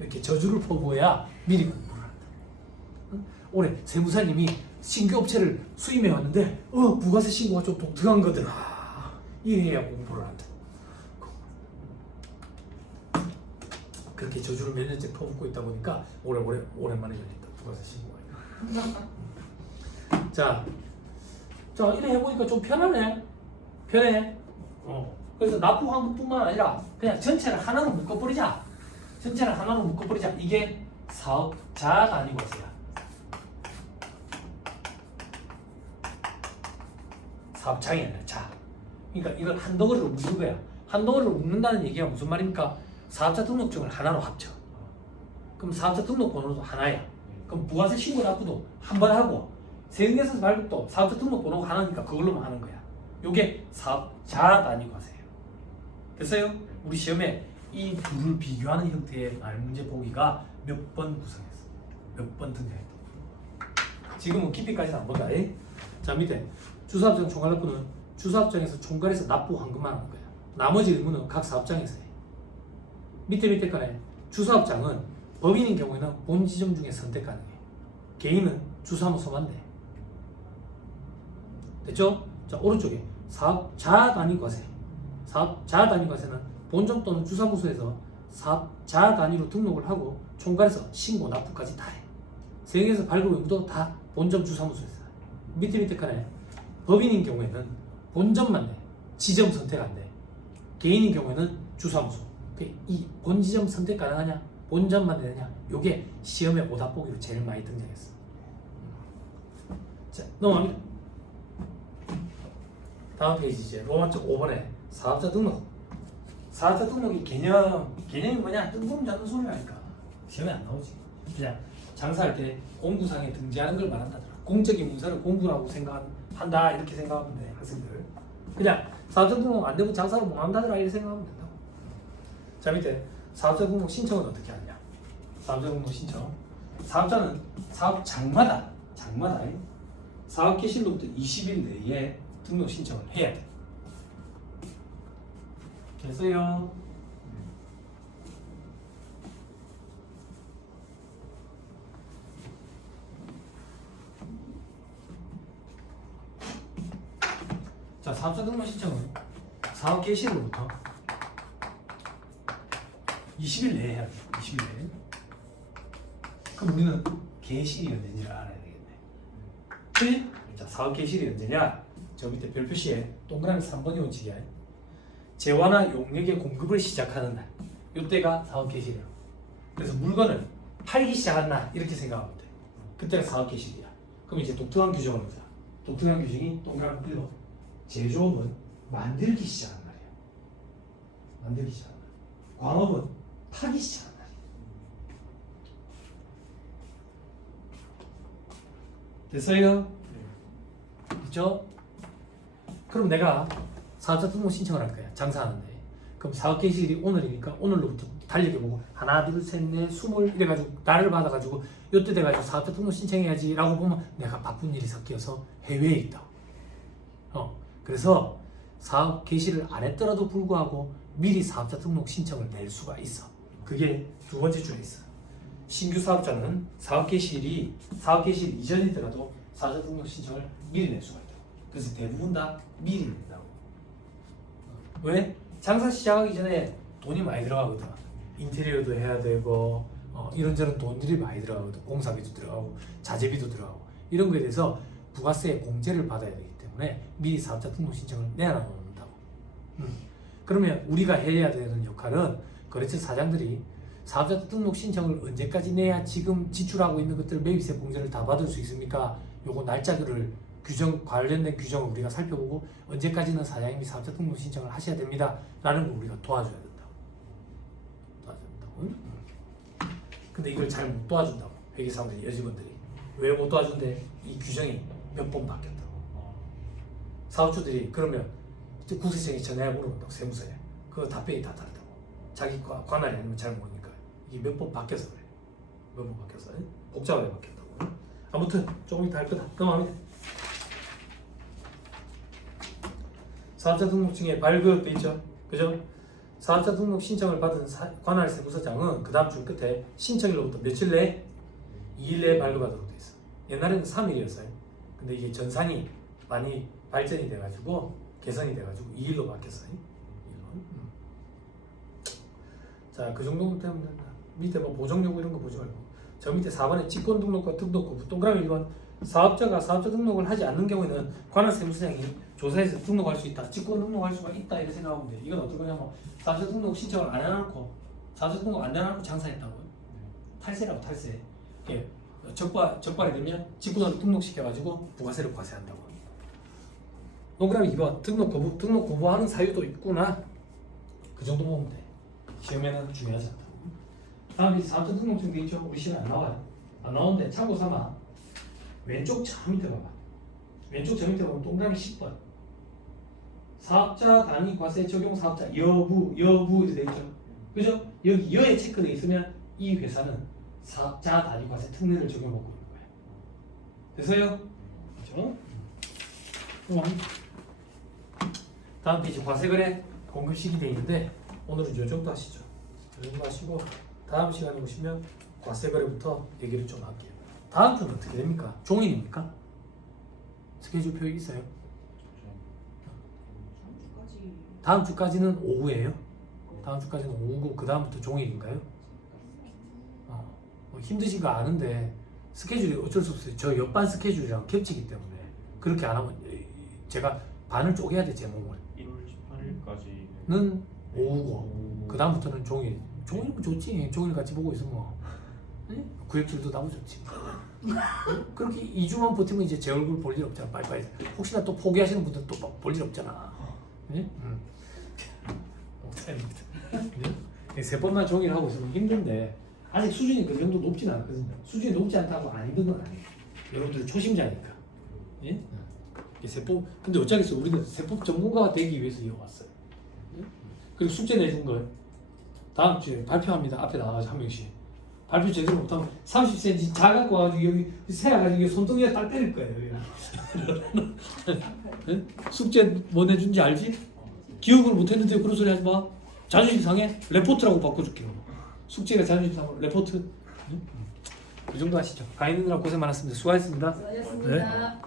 이렇게 저주를 퍼부어야 미리 공부를 한다. 응? 올해 세무사님이 신규 업체를 수임해 왔는데 부가세 신고가 좀 독특한 거더라. 이래야 공부를 한다. 그렇게 저주를 몇 년째 퍼붓고 있다 보니까 오랜만에 열린다. 부가세 신고가. 자, 이래 해보니까 좀 편하네. 편해. 그래서 납부 환급뿐만 아니라 그냥 전체를 하나로 묶어버리자. 이게 사업자 단위과세야. 사업장이 아니라 자. 그러니까 이걸 한 덩어리로 묶는 거야. 한 덩어리로 묶는다는 얘기가 무슨 말입니까? 사업자 등록증을 하나로 합쳐. 그럼 사업자 등록번호도 하나야. 그럼 부가세 신고 납부도 한 번 하고 세금에서 발급도 사업자 등록번호가 하나니까 그걸로만 하는 거야. 요게 사업자 단위 과세예요. 됐어요? 우리 시험에 이 둘을 비교하는 형태의 말 문제 보기가 몇 번 구성했어. 몇 번 등장했다. 지금은 깊이까지는 안 본다. 자, 밑에 주사합장 총괄납부는 주사합장에서 총괄해서 납부 환급만 하는 거야. 나머지 의무는 각 사업장에서 해. 밑에 거네. 주사합장은 법인인 경우에는 본 지점 중에 선택 가능해. 개인은 주사무소만 돼. 됐죠? 자, 오른쪽에 사업자 단위 과세. 사업자 단위 과세는 본점 또는 주사무소에서 사업자 단위로 등록을 하고 총괄해서 신고 납부까지 다 해. 세금에서 발급 의무도 다 본점 주사무소에서. 밑에 칸에 법인인 경우에는 본점만 돼. 지점 선택 안 돼. 개인인 경우에는 주사무소. 이 본지점 선택 가능하냐? 본점만 되느냐? 요게 시험에 오답 보기로 제일 많이 등장했어. 자, 넘어갑니다. 다음 페이지 이제 로마쪽 5번에 사업자 등록. 사업자 등록이 개념이 뭐냐? 뜬금없는 않는 소리라니까. 시험에 안 나오지. 그냥 장사할 때 공구상에 등재하는 걸 말한다더라. 공적인 문서를 공구라고 생각한다 이렇게 생각하면 돼 학생들. 그냥 사업자 등록 안 되면 장사를 못 한다더라 이렇게 생각하면 된다고. 자, 밑에 사업자 등록 신청은 어떻게 하냐? 사업자 등록 신청. 사업자는 사업장마다 사업 개시일로부터 20일 내에 등록 신청을 해야 돼. 됐어요? 자, 사업자 등록 신청은 사업 개시일로부터 20일 내에 해야 돼. 20일 내에. 그럼 우리는 개시일이 언제인지를 알아야 되겠네. 그치? 자, 사업 개시일이 언제냐? 저 밑에 별 표시에 동그라미 3번이 원칙이야. 재화나 용역의 공급을 시작하는 날. 이때가 사업 개시일이야. 그래서 물건을 팔기 시작한 날 이렇게 생각하면 돼. 그때가 사업 개시일이야. 그럼 이제 독특한 규정을 보자. 독특한 규정이 동그라미 1로 제조업은 만들기 시작한 날이야. 만들기 시작한 날. 광업은 파기 시작한 날이야. 됐어요? 됐죠? 그럼 내가 사업자 등록 신청을 할 거야. 장사하는데. 그럼 사업 개시일이 오늘이니까 오늘로부터 달력에 보고 하나 둘 셋 넷 20 이래가지고 날을 받아가지고 요때 돼가지고 사업자 등록 신청해야지 라고 보면 내가 바쁜 일이 섞여서 해외에 있다. 그래서 사업 개시를 안 했더라도 불구하고 미리 사업자 등록 신청을 낼 수가 있어. 그게 두 번째 줄에 있어. 신규 사업자는 사업 개시일 이전이더라도 사업자 등록 신청을 미리 낼 수가 있다. 그래서 대부분 다 미리 낸다고. 왜? 장사 시작하기 전에 돈이 많이 들어가거든. 인테리어도 해야 되고 이런저런 돈들이 많이 들어가거든. 공사비도 들어가고 자재비도 들어가고 이런 거에 대해서 부가세 공제를 받아야 되기 때문에 미리 사업자 등록 신청을 내놔놓는다고. 그러면 우리가 해야 되는 역할은 거래처 사장들이 사업자 등록 신청을 언제까지 내야 지금 지출하고 있는 것들 매입세 공제를 다 받을 수 있습니까? 요거 날짜들을 관련된 규정을 우리가 살펴보고 언제까지는 사장님이 사업자 등록 신청을 하셔야 됩니다 라는 걸 우리가 도와줘야 된다고. 근데 이걸 잘 못 도와준다고. 회계사무실 여직원들이. 왜 못 도와준대? 이 규정이 몇 번 바뀌었다고. 사업주들이 그러면 국세청에 전화해 물어본다고. 세무서에. 그 답변이 다 다르다고. 자기 관할이 아니면 잘 모르니까. 이게 몇 번 바뀌어서 그래. 몇 번 바뀌어서. 복잡하게 바뀌었다고. 아무튼 조금 이따 할 거다. 넘어갑니다. 사업자 등록증에 발급돼 있죠. 그죠? 사업자 등록 신청을 받은 관할 세무서장은 그 다음 줄 끝에 신청일로부터 며칠 내에 2일 내에 발급하도록 돼 있어. 옛날에는 3일이었어요. 근데 이게 전산이 많이 발전이 돼가지고 개선이 돼가지고 2일로 바뀌었어요. 2일로. 자, 그 정도면 되면 된다. 밑에 뭐 보정요구 이런 거 보지 말고 저 밑에 4번에 직권 등록과 등록 거부 동그라미 1번 사업자가 사업자 등록을 하지 않는 경우에는 관할 세무서장이 조사해서 등록할 수 있다. 직권 등록할 수가 있다. 이렇게 생각하면 돼. 이건 어떨 거냐면 사업자 등록 신청을 안 해놓고 사업자 등록 안 해놓고 장사했다고요. 탈세라고 탈세. 예. 적발이 되면 직권으로 등록시켜가지고 부가세를 과세한다고. 동그라미 2번 등록 거부하는 사유도 있구나. 그 정도 보면 돼. 시험에는 중요하지 않다. 다음에 사업자 등록증 돼 있죠? 우리 시험에 안 나와요. 안 나오는데 참고 삼아 왼쪽 저 밑에 봐봐. 왼쪽 저 밑에 보면 동그라미 10번 사업자 단위 과세 적용 사업자 여부 이렇게 돼 있죠. 그죠? 여기 여에 체크돼 있으면 이 회사는 사업자 단위 과세 특례를 적용하고 있는 거예요. 됐어요? 그렇죠? 다음 페이지 과세거래 공급식이 돼 있는데 오늘은 이 정도 하시죠. 이 정도 하시고 다음 시간에 오시면 과세거래부터 얘기를 좀 할게요. 다음 주는 어떻게 됩니까? 종일입니까? 스케줄표 있어요? 다음 주까지는 오후예요? 다음 주까지는 오후고 그 다음부터 종일인가요? 뭐 힘드신 거 아는데 스케줄이 어쩔 수 없어요. 저 옆반 스케줄이랑 겹치기 때문에 그렇게 안 하면 제가 반을 쪼개야 돼. 제 몸을 1월 18일까지는 는 오후고 그 다음부터는 종일. 종일은 좋지. 종일 같이 보고 있으면 구역질도 나고 좋지. 그렇게 2주만 버티면 이제 제 얼굴 볼 일 없잖아. 빨리빨리. 혹시나 또 포기하시는 분들 또 볼 일 없잖아. 세 번만 종일 하고 있으면 힘든데 아직 수준이 그 정도 높진 않거든요. 수준이 높지 않다고 안 힘든 건 아니에요. 여러분들 초심자니까. 예? 세법. 근데 어쩌겠어. 우리는 세법 전문가가 되기 위해서 이어왔어요. 그리고 숙제 내준 걸 다음 주에 발표합니다. 앞에 나와서 한 명씩. 발표 제대로 못하면 30cm 작아갖고 와가지고 여기 세워가지고 손등에 딱 때릴 거예요. 숙제 뭐 내준지 알지? 기억을 못했는데 그런 소리 하지 마. 자존심 상해? 레포트라고 바꿔줄게. 숙제가 자존심 상해. 레포트. 그 정도 하시죠. 강의 듣느라 고생 많았습니다. 수고하셨습니다. 수고하셨습니다. 네.